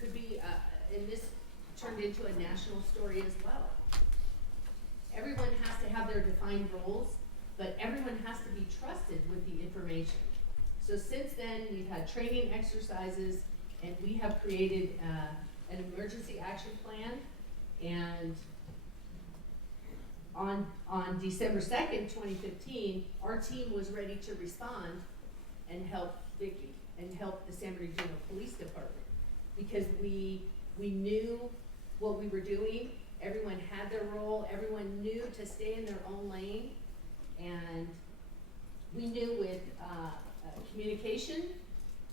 could be, and this turned into a national story as well. Everyone has to have their defined roles, but everyone has to be trusted with the information. So since then, we've had training exercises, and we have created an emergency action plan. And on December 2nd, 2015, our team was ready to respond and help Vicki and help the San Bernardino Police Department, because we knew what we were doing. Everyone had their role. Everyone knew to stay in their own lane. And we knew with communication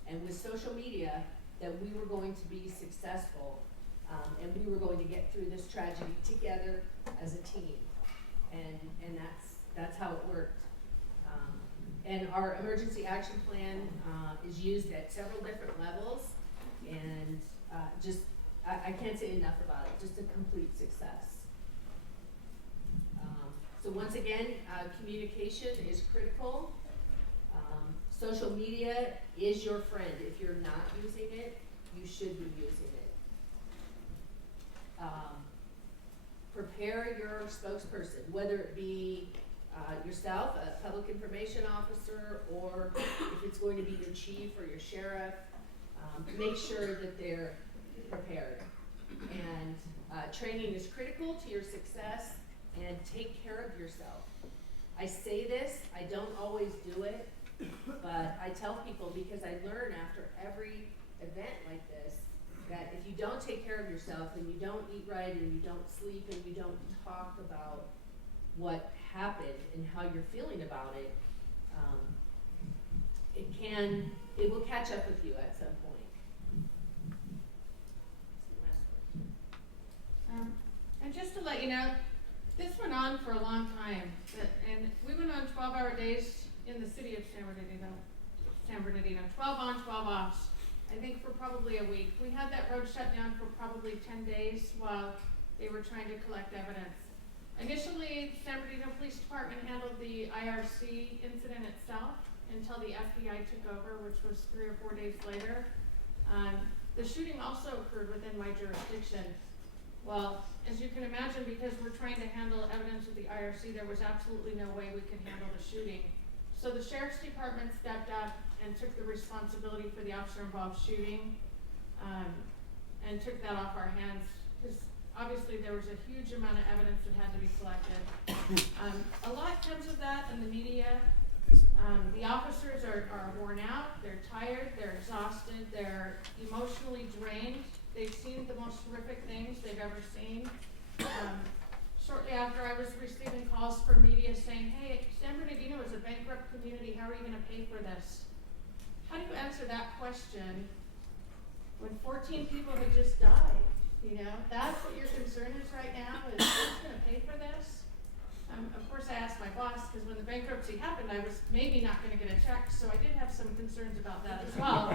and with social media that we were going to be successful, and we were going to get through this tragedy together as a team. And that's how it worked. And our emergency action plan is used at several different levels, and I can't say enough about it, just a complete success. So once again, communication is critical. Social media is your friend. If you're not using it, you should be using it. Prepare your spokesperson, whether it be yourself, a public information officer, or if it's going to be your chief or your sheriff. Make sure that they're prepared. And training is critical to your success, and take care of yourself. I say this, I don't always do it, but I tell people, because I learn after every event like this that if you don't take care of yourself and you don't eat right and you don't sleep and you don't talk about what happened and how you're feeling about it, it will catch up with you at some point. And just to let you know, this went on for a long time, and we went on 12-hour days in the city of San Bernardino, 12 on, 12 off, I think for probably a week. We had that road shut down for probably 10 days while they were trying to collect evidence. Initially, the San Bernardino Police Department handled the IRC incident itself until the FBI took over, which was 3 or 4 days later. The shooting also occurred within my jurisdiction. Well, as you can imagine, because we're trying to handle evidence with the IRC, there was absolutely no way we could handle the shooting. So the Sheriff's Department stepped up and took the responsibility for the officer-involved shooting, and took that off our hands, because obviously there was a huge amount of evidence that had to be collected. A lot comes of that in the media. The officers are worn out, they're tired, they're exhausted, they're emotionally drained. They've seen the most horrific things they've ever seen. Shortly after, I was receiving calls from media saying, hey, San Bernardino is a bankrupt community, how are you going to pay for this? How do you answer that question when 14 people have just died? You know, that's what your concern is right now, is who's going to pay for this? Of course, I asked my boss, because when the bankruptcy happened, I was maybe not going to get a check, so I did have some concerns about that as well.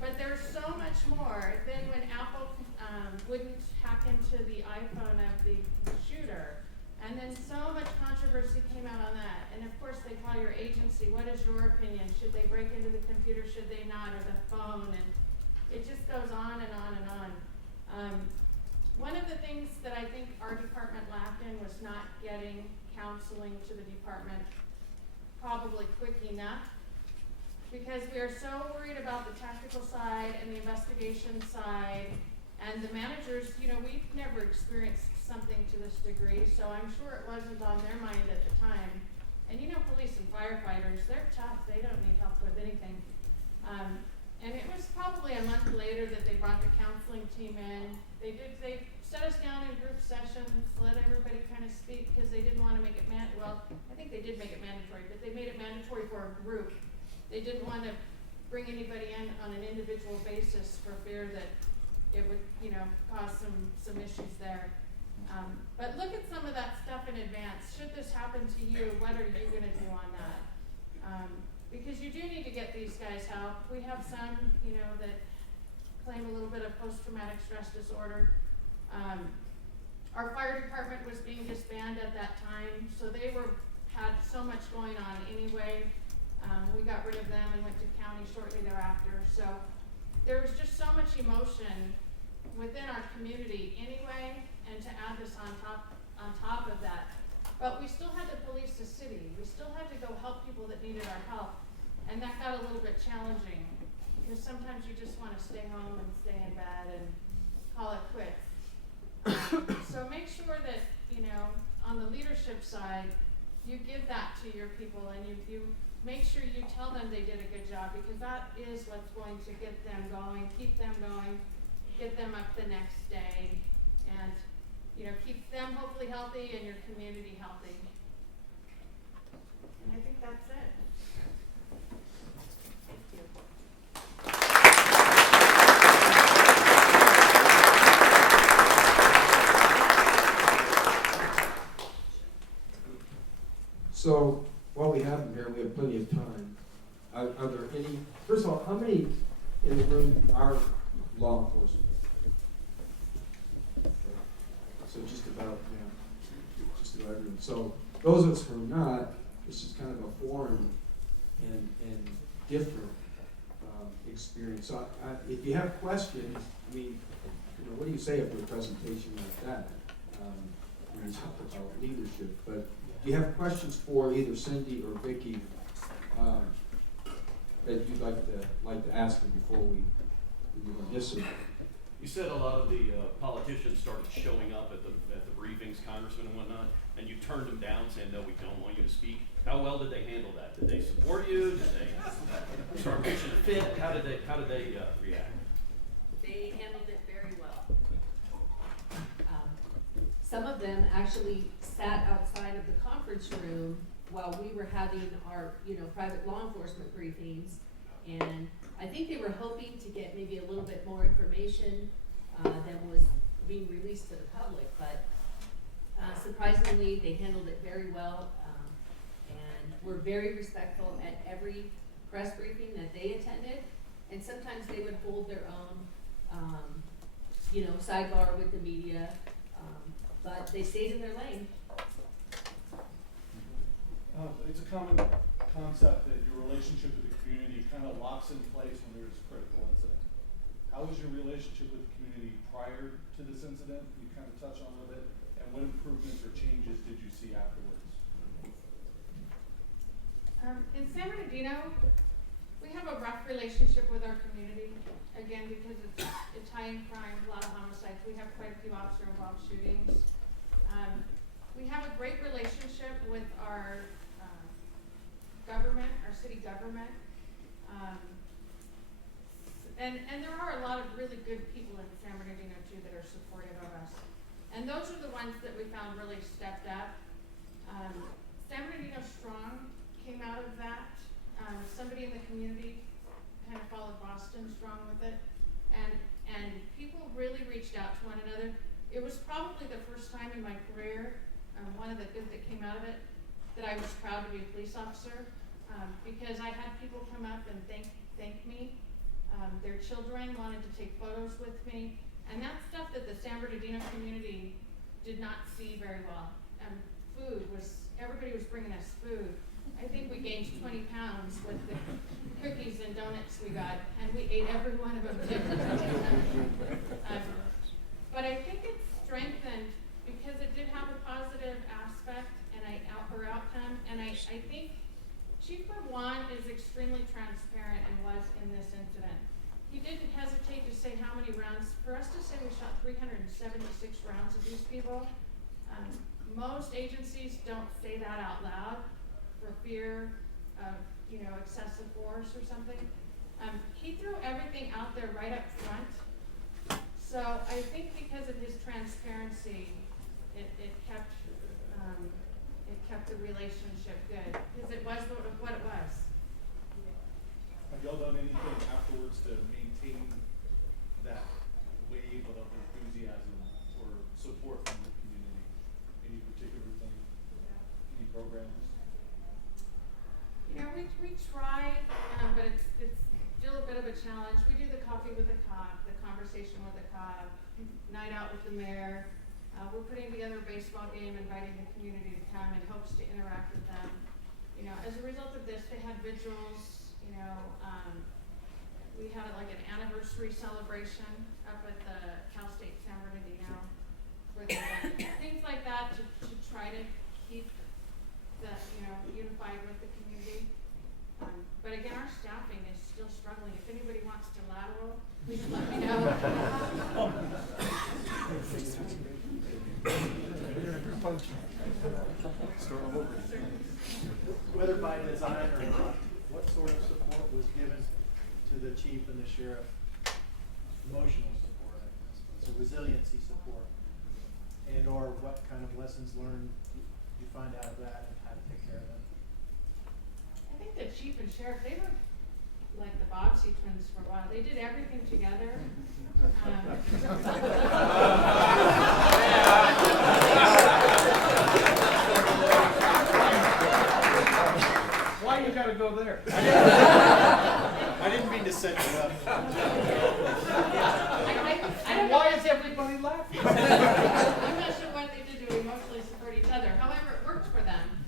But there's so much more. Then when Apple wouldn't hack into the iPhone of the shooter, and then so much controversy came out on that. And of course, they call your agency, what is your opinion? Should they break into the computer, should they not, or the phone? And it just goes on and on and on. One of the things that I think our department lacked in was not getting counseling to the department probably quick enough, because we are so worried about the tactical side and the investigation side, and the managers, you know, we've never experienced something to this degree, so I'm sure it wasn't on their mind at the time. And you know, police and firefighters, they're tough, they don't need help with anything. And it was probably a month later that they brought the counseling team in. They set us down in group sessions, let everybody kind of speak, because they didn't want to make it well, I think they did make it mandatory, but they made it mandatory for a group. They didn't want to bring anybody in on an individual basis for fear that it would, you know, cause some issues there. But look at some of that stuff in advance. Should this happen to you, what are you going to do on that? Because you do need to get these guys help. We have some, you know, that claim a little bit of post-traumatic stress disorder. Our fire department was being disbanded at that time, so they had so much going on anyway. We got rid of them and went to county shortly thereafter. So there was just so much emotion within our community anyway, and to add this on top of that. But we still had to police the city. We still had to go help people that needed our help. And that got a little bit challenging, because sometimes you just want to stay home and stay in bed and call it quits. So make sure that, you know, on the leadership side, you give that to your people, and you make sure you tell them they did a good job, because that is what's going to get them going, keep them going, get them up the next day, and, you know, keep them hopefully healthy and your community healthy. And I think that's it. So, while we have them here, we have plenty of time. Are there any, first of all, how many in the room are law enforcement? So just about everyone. So those of us who are not, this is kind of a foreign and different experience. So if you have questions, I mean, you know, what do you say after a presentation like that? When you talk about leadership, but do you have questions for either Cindy or Vicki that you'd like to ask them before we move on? Yes, sir. You said a lot of the politicians started showing up at the briefings, congressmen and whatnot, and you turned them down saying, no, we don't want you to speak. How well did they handle that? Did they support you? Did they start pitching a fit? How did they react? them actually sat outside of the conference room while we were having our, private law enforcement briefings. And I think they were hoping to get maybe a little bit more information than was being released to the public, but surprisingly, they handled it very well, and were very respectful at every press briefing that they attended. And sometimes they would hold their own, sidebar with the media, but they stayed in their lane. It's a common concept that your relationship with the community kind of locks in place when there's a critical incident. How was your relationship with the community prior to this incident? You kind of touched on a little bit. And what improvements or changes did you see afterwards? In San Bernardino, we have a rough relationship with our community, again, because it's high in crime, a lot of homicides. We have quite a few officer-involved shootings. We have a great relationship with our government, our city government. And there are a lot of really good people in San Bernardino too that are supportive of us. And those are the ones that we found really stepped up. San Bernardino Strong came out of that. Somebody in the community kind of followed Boston Strong with it. And people really reached out to one another. It was probably the first time in my career, one of the good that came out of it, that I was proud to be a police officer, because I had people come up and thank me. Their children wanted to take photos with me, and that's stuff that the San Bernardino community did not see very well. Everybody was bringing us food. I think we gained 20 pounds with the cookies and donuts we got, and we ate every one of them too. But I think it's strengthened because it did have a positive aspect or outcome, and I think Chief Berwan is extremely transparent and was in this incident. He didn't hesitate to say how many rounds. For us to say we shot 376 rounds at these people, most agencies don't say that out loud for fear of, excessive force or something. He threw everything out there right up front. So I think because of his transparency, it kept the relationship good, because it was what it was. Have y'all done anything afterwards to maintain that wave of enthusiasm or support from the community? Any particular thing? Any programs? We try, but it's still a bit of a challenge. We do the coffee with the cop, the conversation with the cop, night out with the mayor. We're putting together a baseball game, inviting the community to come in hopes to interact with them. As a result of this, they had vigils. We had like an anniversary celebration up at the Cal State San Bernardino, where they things like that to try to keep the unified with the community. But again, our staffing is still struggling. If anybody wants to lateral, please let me know. Whether by design or not, what sort of support was given to the chief and the sheriff? Emotional support, I guess, so resiliency support, and or what kind of lessons learned you find out of that and how to take care of them? I think the chief and sheriff, they were like the Bobbsey twins for a while. They did everything together. Why you gotta go there? I didn't mean to set you up. Why is everybody laughing? I'm not sure what they did to emotionally support each other. However, it worked for them.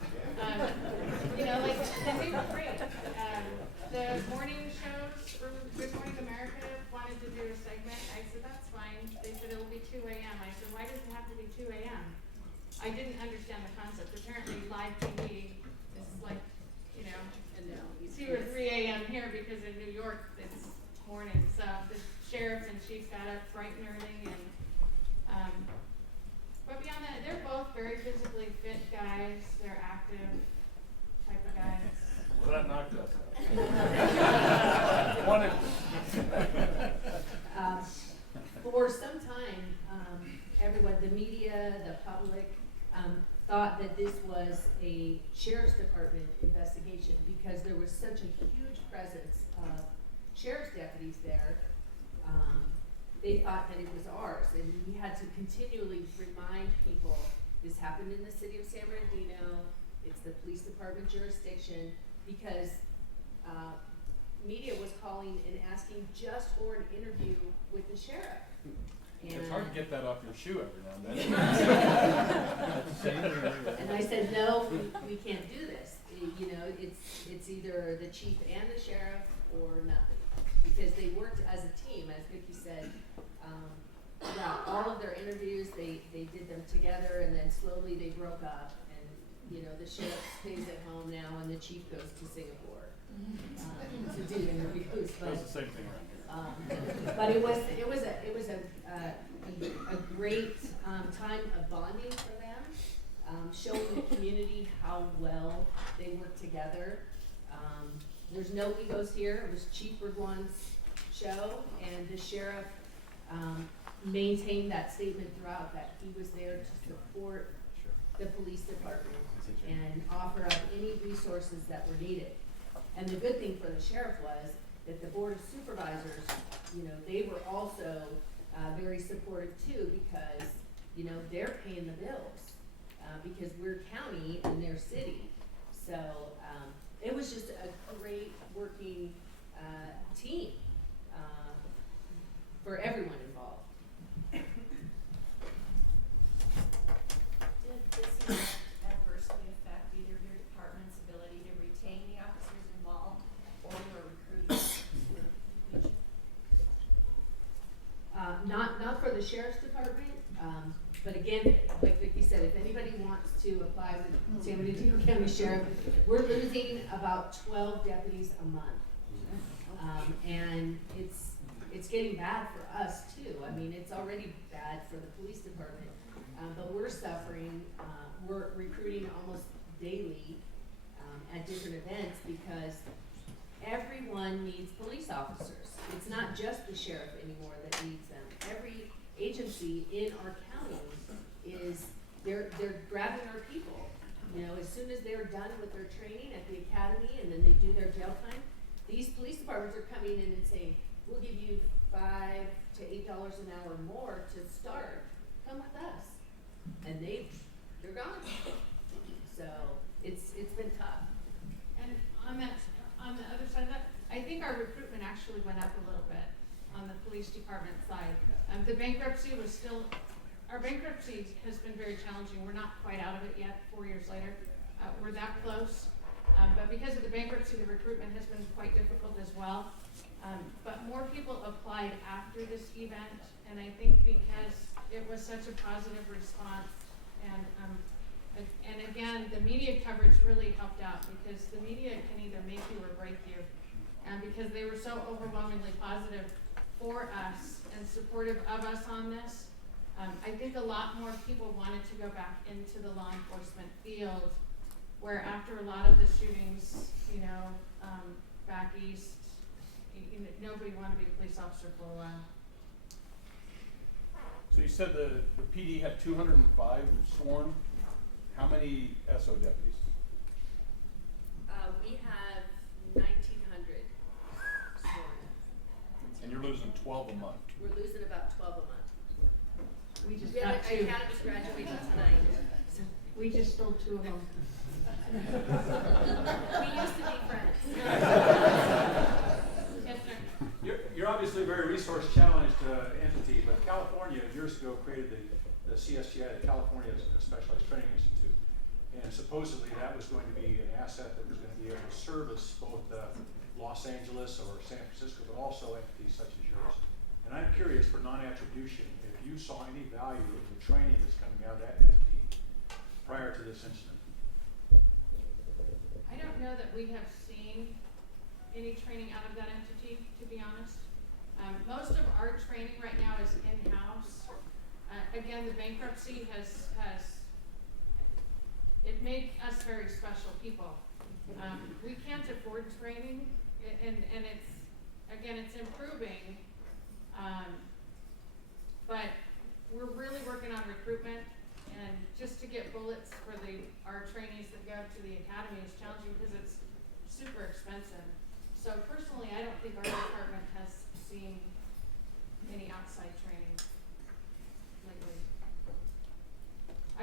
They were great. The morning shows, Good Morning America, wanted to do a segment. I said, that's fine. They said it will be 2 a.m. I said, why does it have to be 2 a.m.? I didn't understand the concept. Apparently, live TV is like, And now it's 2 or 3 a.m. here because in New York it's morning. So the sheriff and chief got up bright and early, and but beyond that, they're both very physically fit guys. They're active type of guys. Well, that knocked us out. For some time, everyone, the media, the public, thought that this was a sheriff's department investigation because there was such a huge presence of sheriff's deputies there. They thought that it was ours, and we had to continually remind people, this happened in the city of San Bernardino, it's the police department jurisdiction, because media was calling and asking just for an interview with the sheriff. It's hard to get that off your shoe every now and then. And I said, no, we can't do this. You know, it's either the chief and the sheriff or nothing. Because they worked as a team, as Vicki said, throughout all of their interviews, they did them together, and then slowly they broke up. And, you know, the sheriff stays at home now, and the chief goes to Singapore to do interviews. But That's the same thing around here. but it was a great time of bonding for them, showing the community how well they work together. There's no egos here. It was Chief Burgoyne's show, and the sheriff maintained that statement throughout that he was there to support the police department and offer up any resources that were needed. And the good thing for the sheriff was that the board of supervisors, you know, they were also very supportive too, because, you know, they're paying the bills because we're county and they're city. So it was just a great working team for everyone involved. Did this event adversely affect either of your department's ability to retain the officers involved or your recruiting? Not for the sheriff's department, but again, like Vicki said, if anybody wants to apply with San Bernardino County Sheriff, we're losing about 12 deputies a month. And it's getting bad for us too. I mean, it's already bad for the police department, but we're suffering. We're recruiting almost daily at different events because everyone needs police officers. It's not just the sheriff anymore that needs them. Every agency in our county they're grabbing our people. You know, as soon as they're done with their training at the academy and then they do their jail time, these police departments are coming in and saying, we'll give you $5 to $8 an hour more to start. Come with us. And they're gone. So it's been tough. And on the other side of that, I think our recruitment actually went up a little bit on the police department side. The bankruptcy our bankruptcy has been very challenging. We're not quite out of it yet, 4 years later. We're that close. But because of the bankruptcy, the recruitment has been quite difficult as well. But more people applied after this event, and I think because it was such a positive response, and again, the media coverage really helped out because the media can either make you or break you. And because they were so overwhelmingly positive for us and supportive of us on this, I think a lot more people wanted to go back into the law enforcement field, where after a lot of the shootings, you know, back east, nobody wanted to be a police officer for a while. So you said the PD had 205 sworn. How many SO deputies? We have 1,900 sworn. And you're losing 12 a month. We're losing about 12 a month. We just We have got an two. academy graduating tonight. We just stole 2 of them. We used to be friends. Yes, sir. You're obviously a very resource challenged entity, but California years ago created the CSTI, the California Specialized Training Institute, and supposedly that was going to be an asset that was going to be able to service both Los Angeles or San Francisco, but also entities such as yours. And I'm curious, for non-attribution, if you saw any value in the training that's coming out of that entity prior to this incident. I don't know that we have seen any training out of that entity, to be honest. Most of our training right now is in-house. Again, the bankruptcy has it made us very special people. We can't afford training, and it's improving. But we're really working on recruitment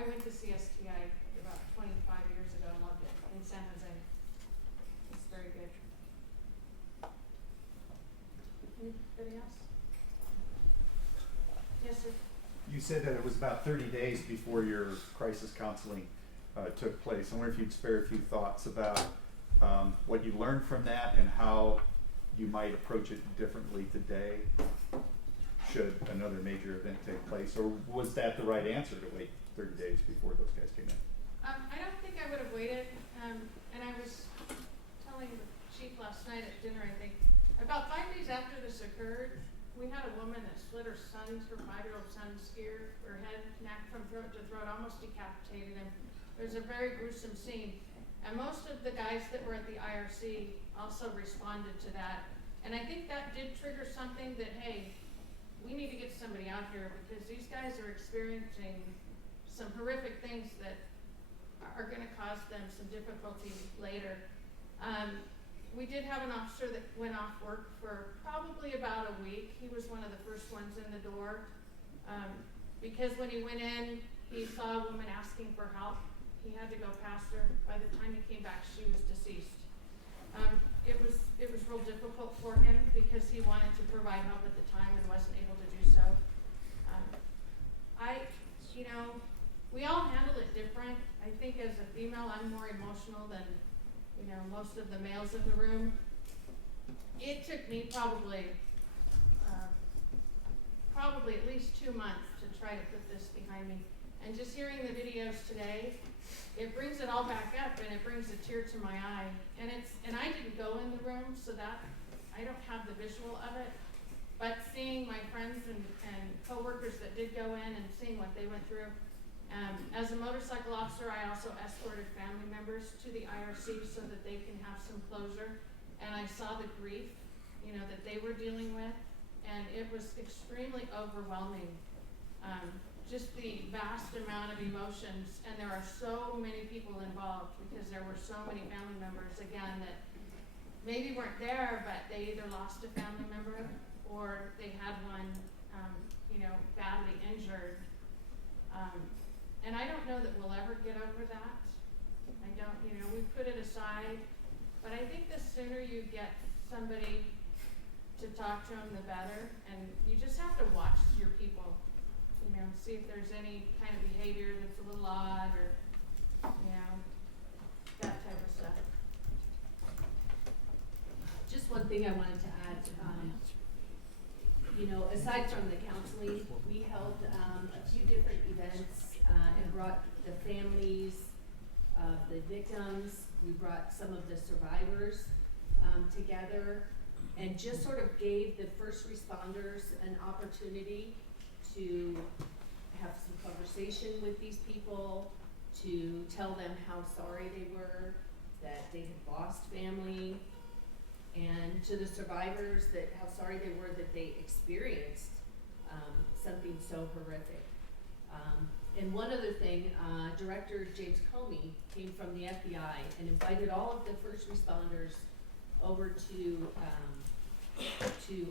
I went to CSTI about 25 years ago and loved it in San Jose. It's very good. Anybody else? Yes, sir. You said that it was about 30 days before your crisis counseling took place. I wonder if you'd spare a few thoughts about what you learned from that and how you might approach it differently today should another major event take place, or was that the right answer to wait 30 days before those guys came in? I don't think I would have waited, and I was telling the chief last night at dinner, I think, about 5 days after this occurred, we had a woman that split her 5-year-old son's ear, her head, neck from throat to throat, almost decapitated him. It was a very gruesome scene. And most of the guys that were at the IRC also responded to that. And I think that did trigger something that, hey, we need to get somebody out here because these guys are experiencing some horrific things that are going to cause them some difficulty later. We did have an officer that went off work for probably about a week. He was one of the first ones in the door because when he went in, he saw a woman asking for help. He had to go past her. By the time he came back, she was deceased. It was real difficult for him because he wanted to provide help at the time and wasn't able to do so. We all handle it different. I think as a female, I'm more emotional than most of the males in the room. It took me probably at least 2 months to try to put this behind me. And just hearing the videos today, it brings it all back up and it brings a tear to my eye. And I didn't go in the room, so that I don't have the visual of it. But seeing my friends and coworkers that did go in and seeing what they went through. As a motorcycle officer, I also escorted family members to the IRC so that they can have some closure. And I saw the grief, that they were dealing with, and it was extremely overwhelming. Just the vast amount of emotions, and there are so many people involved because there were so many family members, again, that maybe weren't there, but they either lost a family member or they had one, badly injured. And I don't know that we'll ever get over that. I don't, we put it aside, but I think the sooner you get somebody to talk to them, the better. And you just have to watch your people, see if there's any kind of behavior that's a little odd or, that type of stuff. Just one thing I wanted to add, aside from the counseling, we held a few different events and brought the families of the victims, we brought some of the survivors together and just sort of gave the first responders an opportunity to have some conversation with these people, to tell them how sorry they were, that they had lost family, and to the survivors that how sorry they were that they experienced something so horrific. And one other thing, Director James Comey came from the FBI and invited all of the first responders over to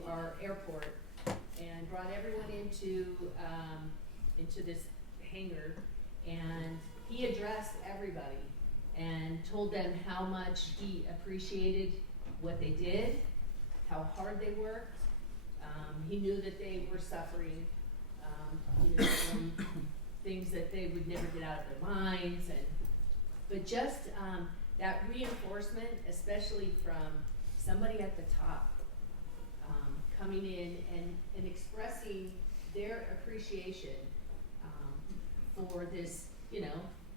our airport and brought everyone into this hangar, and he addressed everybody and told them how much he appreciated what they did, how hard they worked. He knew that they were suffering, from things that they would never get out of their minds, but just that reinforcement, especially from somebody at the top, coming in and expressing their appreciation for this,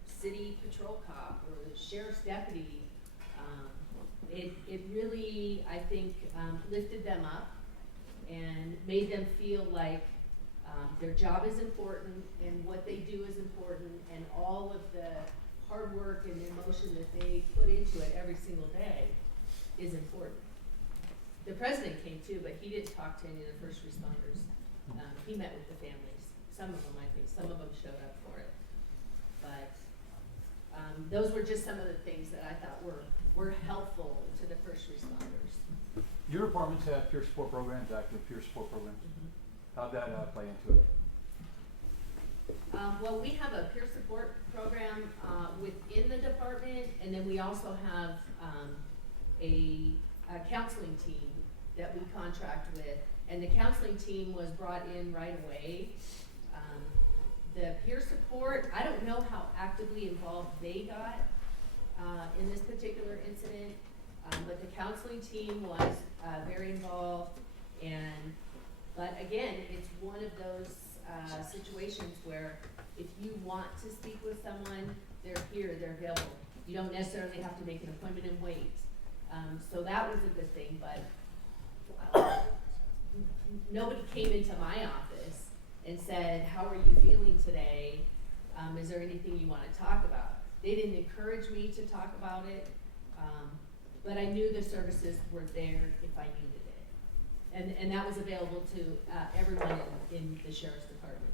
city patrol cop or the sheriff's deputy. It really, I think, lifted them up and made them feel like their job is important and what they do is important, and all of the hard work and emotion that they put into it every single day is important. The president came too, but he didn't talk to any of the first responders. He met with the families. Some of them, I think, some of them showed up for it. But those were just some of the things that I thought were helpful to the first responders. Your departments have peer support programs, active peer support programs. How'd that play into it? Well, we have a peer support program, within the department, and then we also have, a counseling team that we contract with. And the counseling team was brought in right away. The peer support, I don't know how actively involved they got, in this particular incident, but the counseling team was, very involved. But again, it's one of those, situations where if you want to speak with someone, they're here, they're available. You don't necessarily have to make an appointment and wait. So that was a good thing, but, nobody came into my office and said, how are you feeling today? Is there anything you wanna talk about? They didn't encourage me to talk about it, but I knew the services were there if I needed it. And that was available to, everyone in the sheriff's department.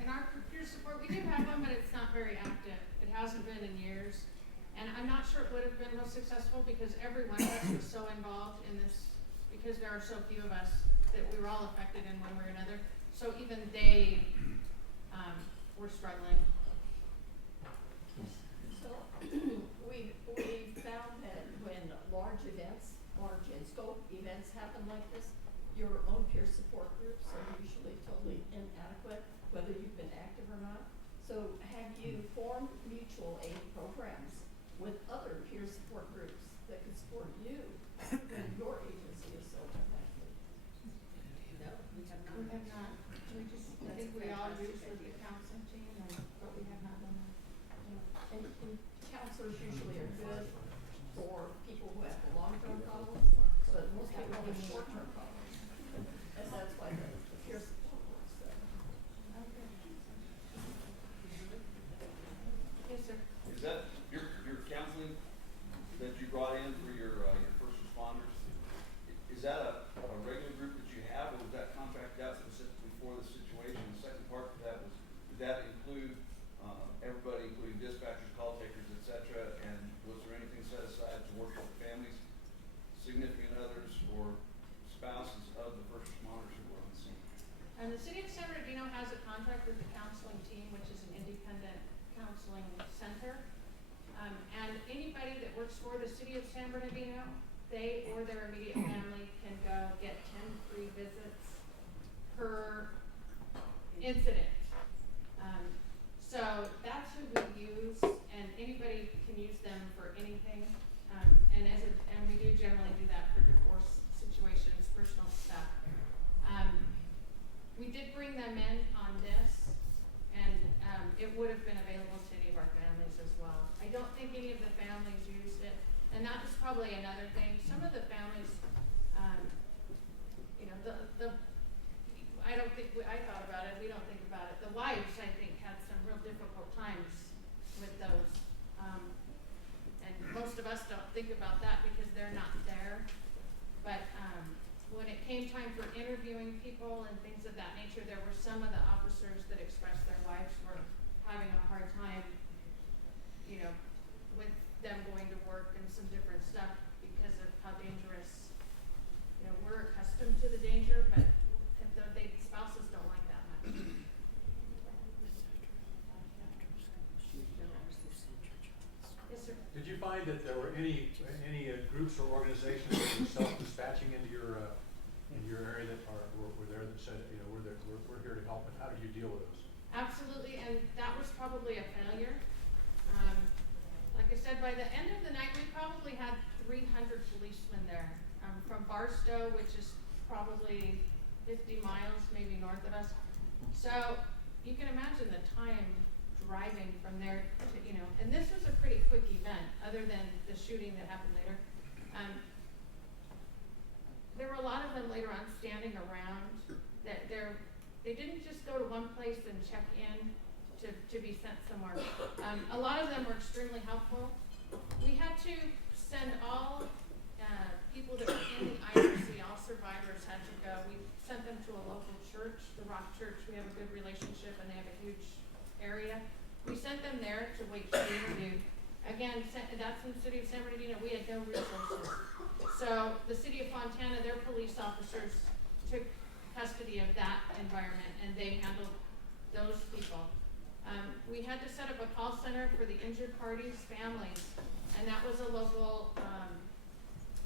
And our peer support, we do have one, but it's not very active. It hasn't been in years. And I'm not sure it would have been real successful because every one of us was so involved in this, because there are so few of us that we were all affected in one way or another. So even they, were struggling. So, we found that when large events, large in scope events happen like this, your own peer support groups are usually totally inadequate, whether you've been active or not. So have you formed mutual aid programs with other peer support groups that could support you when your agency is so affected? No, we have not. We have not. We just, I think we all use with the counseling team, but we have not done that. And counselors usually are good for people who have long-term problems, but most people have short-term problems. And that's why the peer support works there. Yes, sir. Is that your counseling that you brought in for your first responders? Is that a regular group that you have, or was that contracted out specifically for the situation? The second part to that was, did that include everybody, including dispatchers, call takers, et cetera? And was there anything set aside to work with families, significant others, or spouses of the first responders who were on the scene? And the city of San Bernardino has a contract with the counseling team, which is an independent counseling center. And anybody that works for the city of San Bernardino, they or their immediate family can go get 10 free visits per incident. So that's who we use, and anybody can use them for anything. And we do generally do that for divorce situations, personal stuff. We did bring them in on this, and it would have been available to any of our families as well. I don't think any of the families used it, and that was probably another thing. Some of the families, you know, I don't think, I thought about it, we don't think about it. The wives, I think, had some real difficult times with those. And most of us don't think about that because they're not there. But when it came time for interviewing people and things of that nature, there were some of the officers that expressed their wives were having a hard time, you know, with them going to work and some different stuff because of how dangerous, you know, we're accustomed to the danger, but if the spouses don't like that much. Yes, sir. Did you find that there were any groups or organizations that were self-dispatching into your area that were there that said, you know, we're here to help, and how did you deal with those? Absolutely, and that was probably a failure. Like I said, by the end of the night, we probably had 300 policemen there, from Barstow, which is probably 50 miles maybe north of us. So you can imagine the time driving from there to, you know, and this was a pretty quick event, other than the shooting that happened later. There were a lot of them later on standing around that they didn't just go to one place and check in to be sent somewhere. A lot of them were extremely helpful. We had to send all people that were in the IRC, all survivors had to go. We sent them to a local church, the Rock Church. We have a good relationship and they have a huge area. We sent them there to wait to be interviewed. Again, that's in the city of San Bernardino. We had no resources. So the city of Fontana, their police officers took custody of that environment and they handled those people. We had to set up a call center for the injured parties' families, and that was a local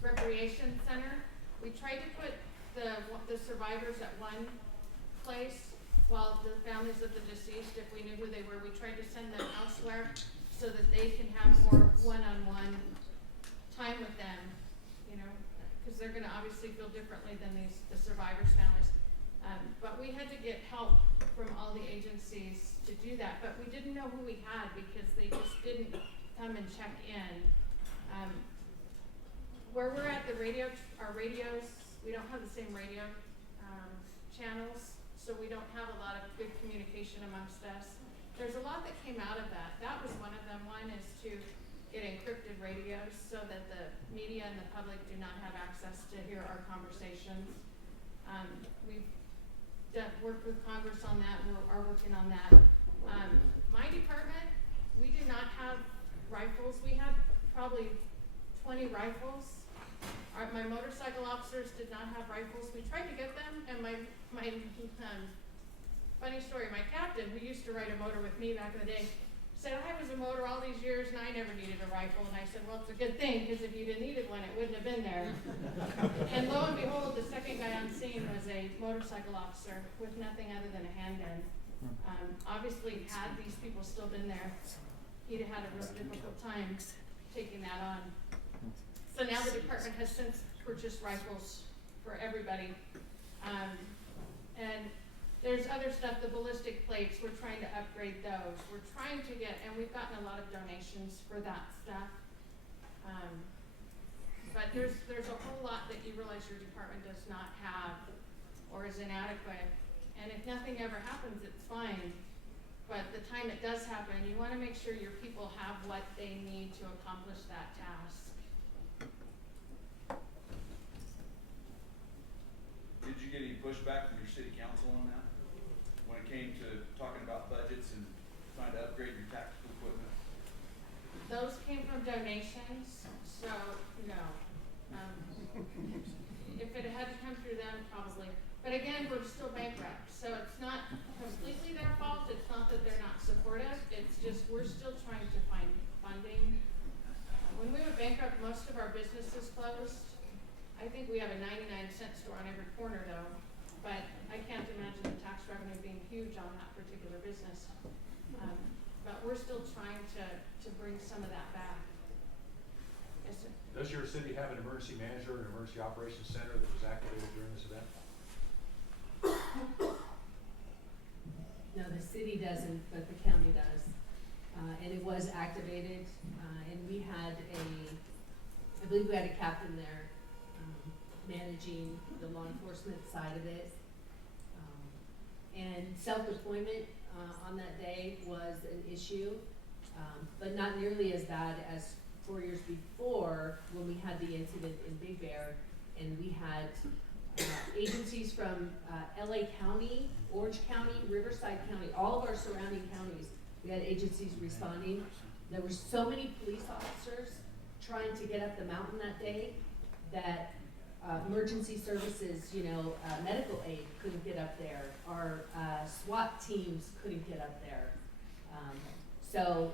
recreation center. We tried to put the survivors at one place, while the families of the deceased, if we knew who they were, we tried to send them elsewhere so that they can have more one-on-one time with them, you know, because they're going to obviously feel differently than the survivors' families. But we had to get help from all the agencies to do that, but we didn't know who we had because they just didn't come and check in. Where we're at, our radios, we don't have the same radio channels, so we don't have a lot of good communication amongst us. There's a lot that came out of that. That was one of them. One is to get encrypted radios so that the media and the public do not have access to hear our conversations. We've worked with Congress on that. We are working on that. My department, we do not have rifles. We had probably 20 rifles. My motorcycle officers did not have rifles. We tried to get them, and my funny story, my captain, who used to ride a motor with me back in the day, said, I was a motor all these years and I never needed a rifle. And I said, well, it's a good thing, because if you'd have needed one, it wouldn't have been there. And lo and behold, the second guy on scene was a motorcycle officer with nothing other than a handgun. Obviously, had these people still been there, he'd have had a real difficult time taking that on. So now the department has since purchased rifles for everybody. And there's other stuff, the ballistic plates, we're trying to upgrade those. We're trying to get, and we've gotten a lot of donations for that stuff. But there's a whole lot that you realize your department does not have or is inadequate. And if nothing ever happens, it's fine. But the time it does happen, you want to make sure your people have what they need to accomplish that task. Did you get any pushback from your city council on that? When it came to talking about budgets and trying to upgrade your tactical equipment? Those came from donations, so no. If it had to come through them, probably. But again, we're still bankrupt, so it's not completely their fault. It's not that they're not supportive. It's just we're still trying to find funding. When we went bankrupt, most of our businesses closed. I think we have a 99-cent store on every corner though, but I can't imagine the tax revenue being huge on that particular business. But we're still trying to bring some of that back. Yes, sir. Does your city have an emergency manager and emergency operations center that was activated during this event? No, the city doesn't, but the county does. And it was activated, and we had I believe we had a captain there managing the law enforcement side of it. And self-deployment on that day was an issue, but not nearly as bad as 4 years before when we had the incident in Big Bear, and we had agencies from LA County, Orange County, Riverside County, all of our surrounding counties. We had agencies responding. There were so many police officers trying to get up the mountain that day that emergency services, medical aid couldn't get up there. Our SWAT teams couldn't get up there. So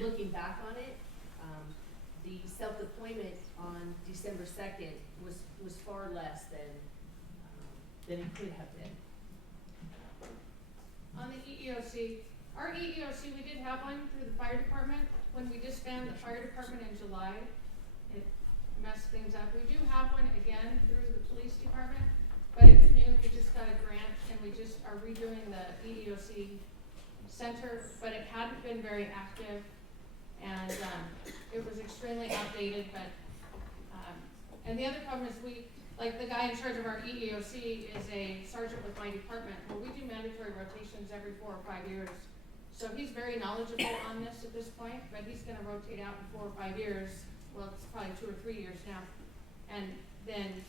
looking back on it, the self-deployment on December 2nd was far less than it could have been. On the EEOC, our EEOC, we did have one through the fire department. When we disbanded the fire department in July, it messed things up. We do have one again through the police department, but it's new. We just got a grant and we just are redoing the EEOC center, but it hadn't been very active and it was extremely outdated. But and the other problem is like the guy in charge of our EEOC is a sergeant with my department. Well, we do mandatory rotations every 4 or 5 years. So he's very knowledgeable on this at this point, but he's going to rotate out in 4 or 5 years. Well, it's probably 2 or 3 years now. And then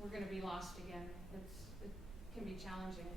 we're going to be lost again. It can be challenging.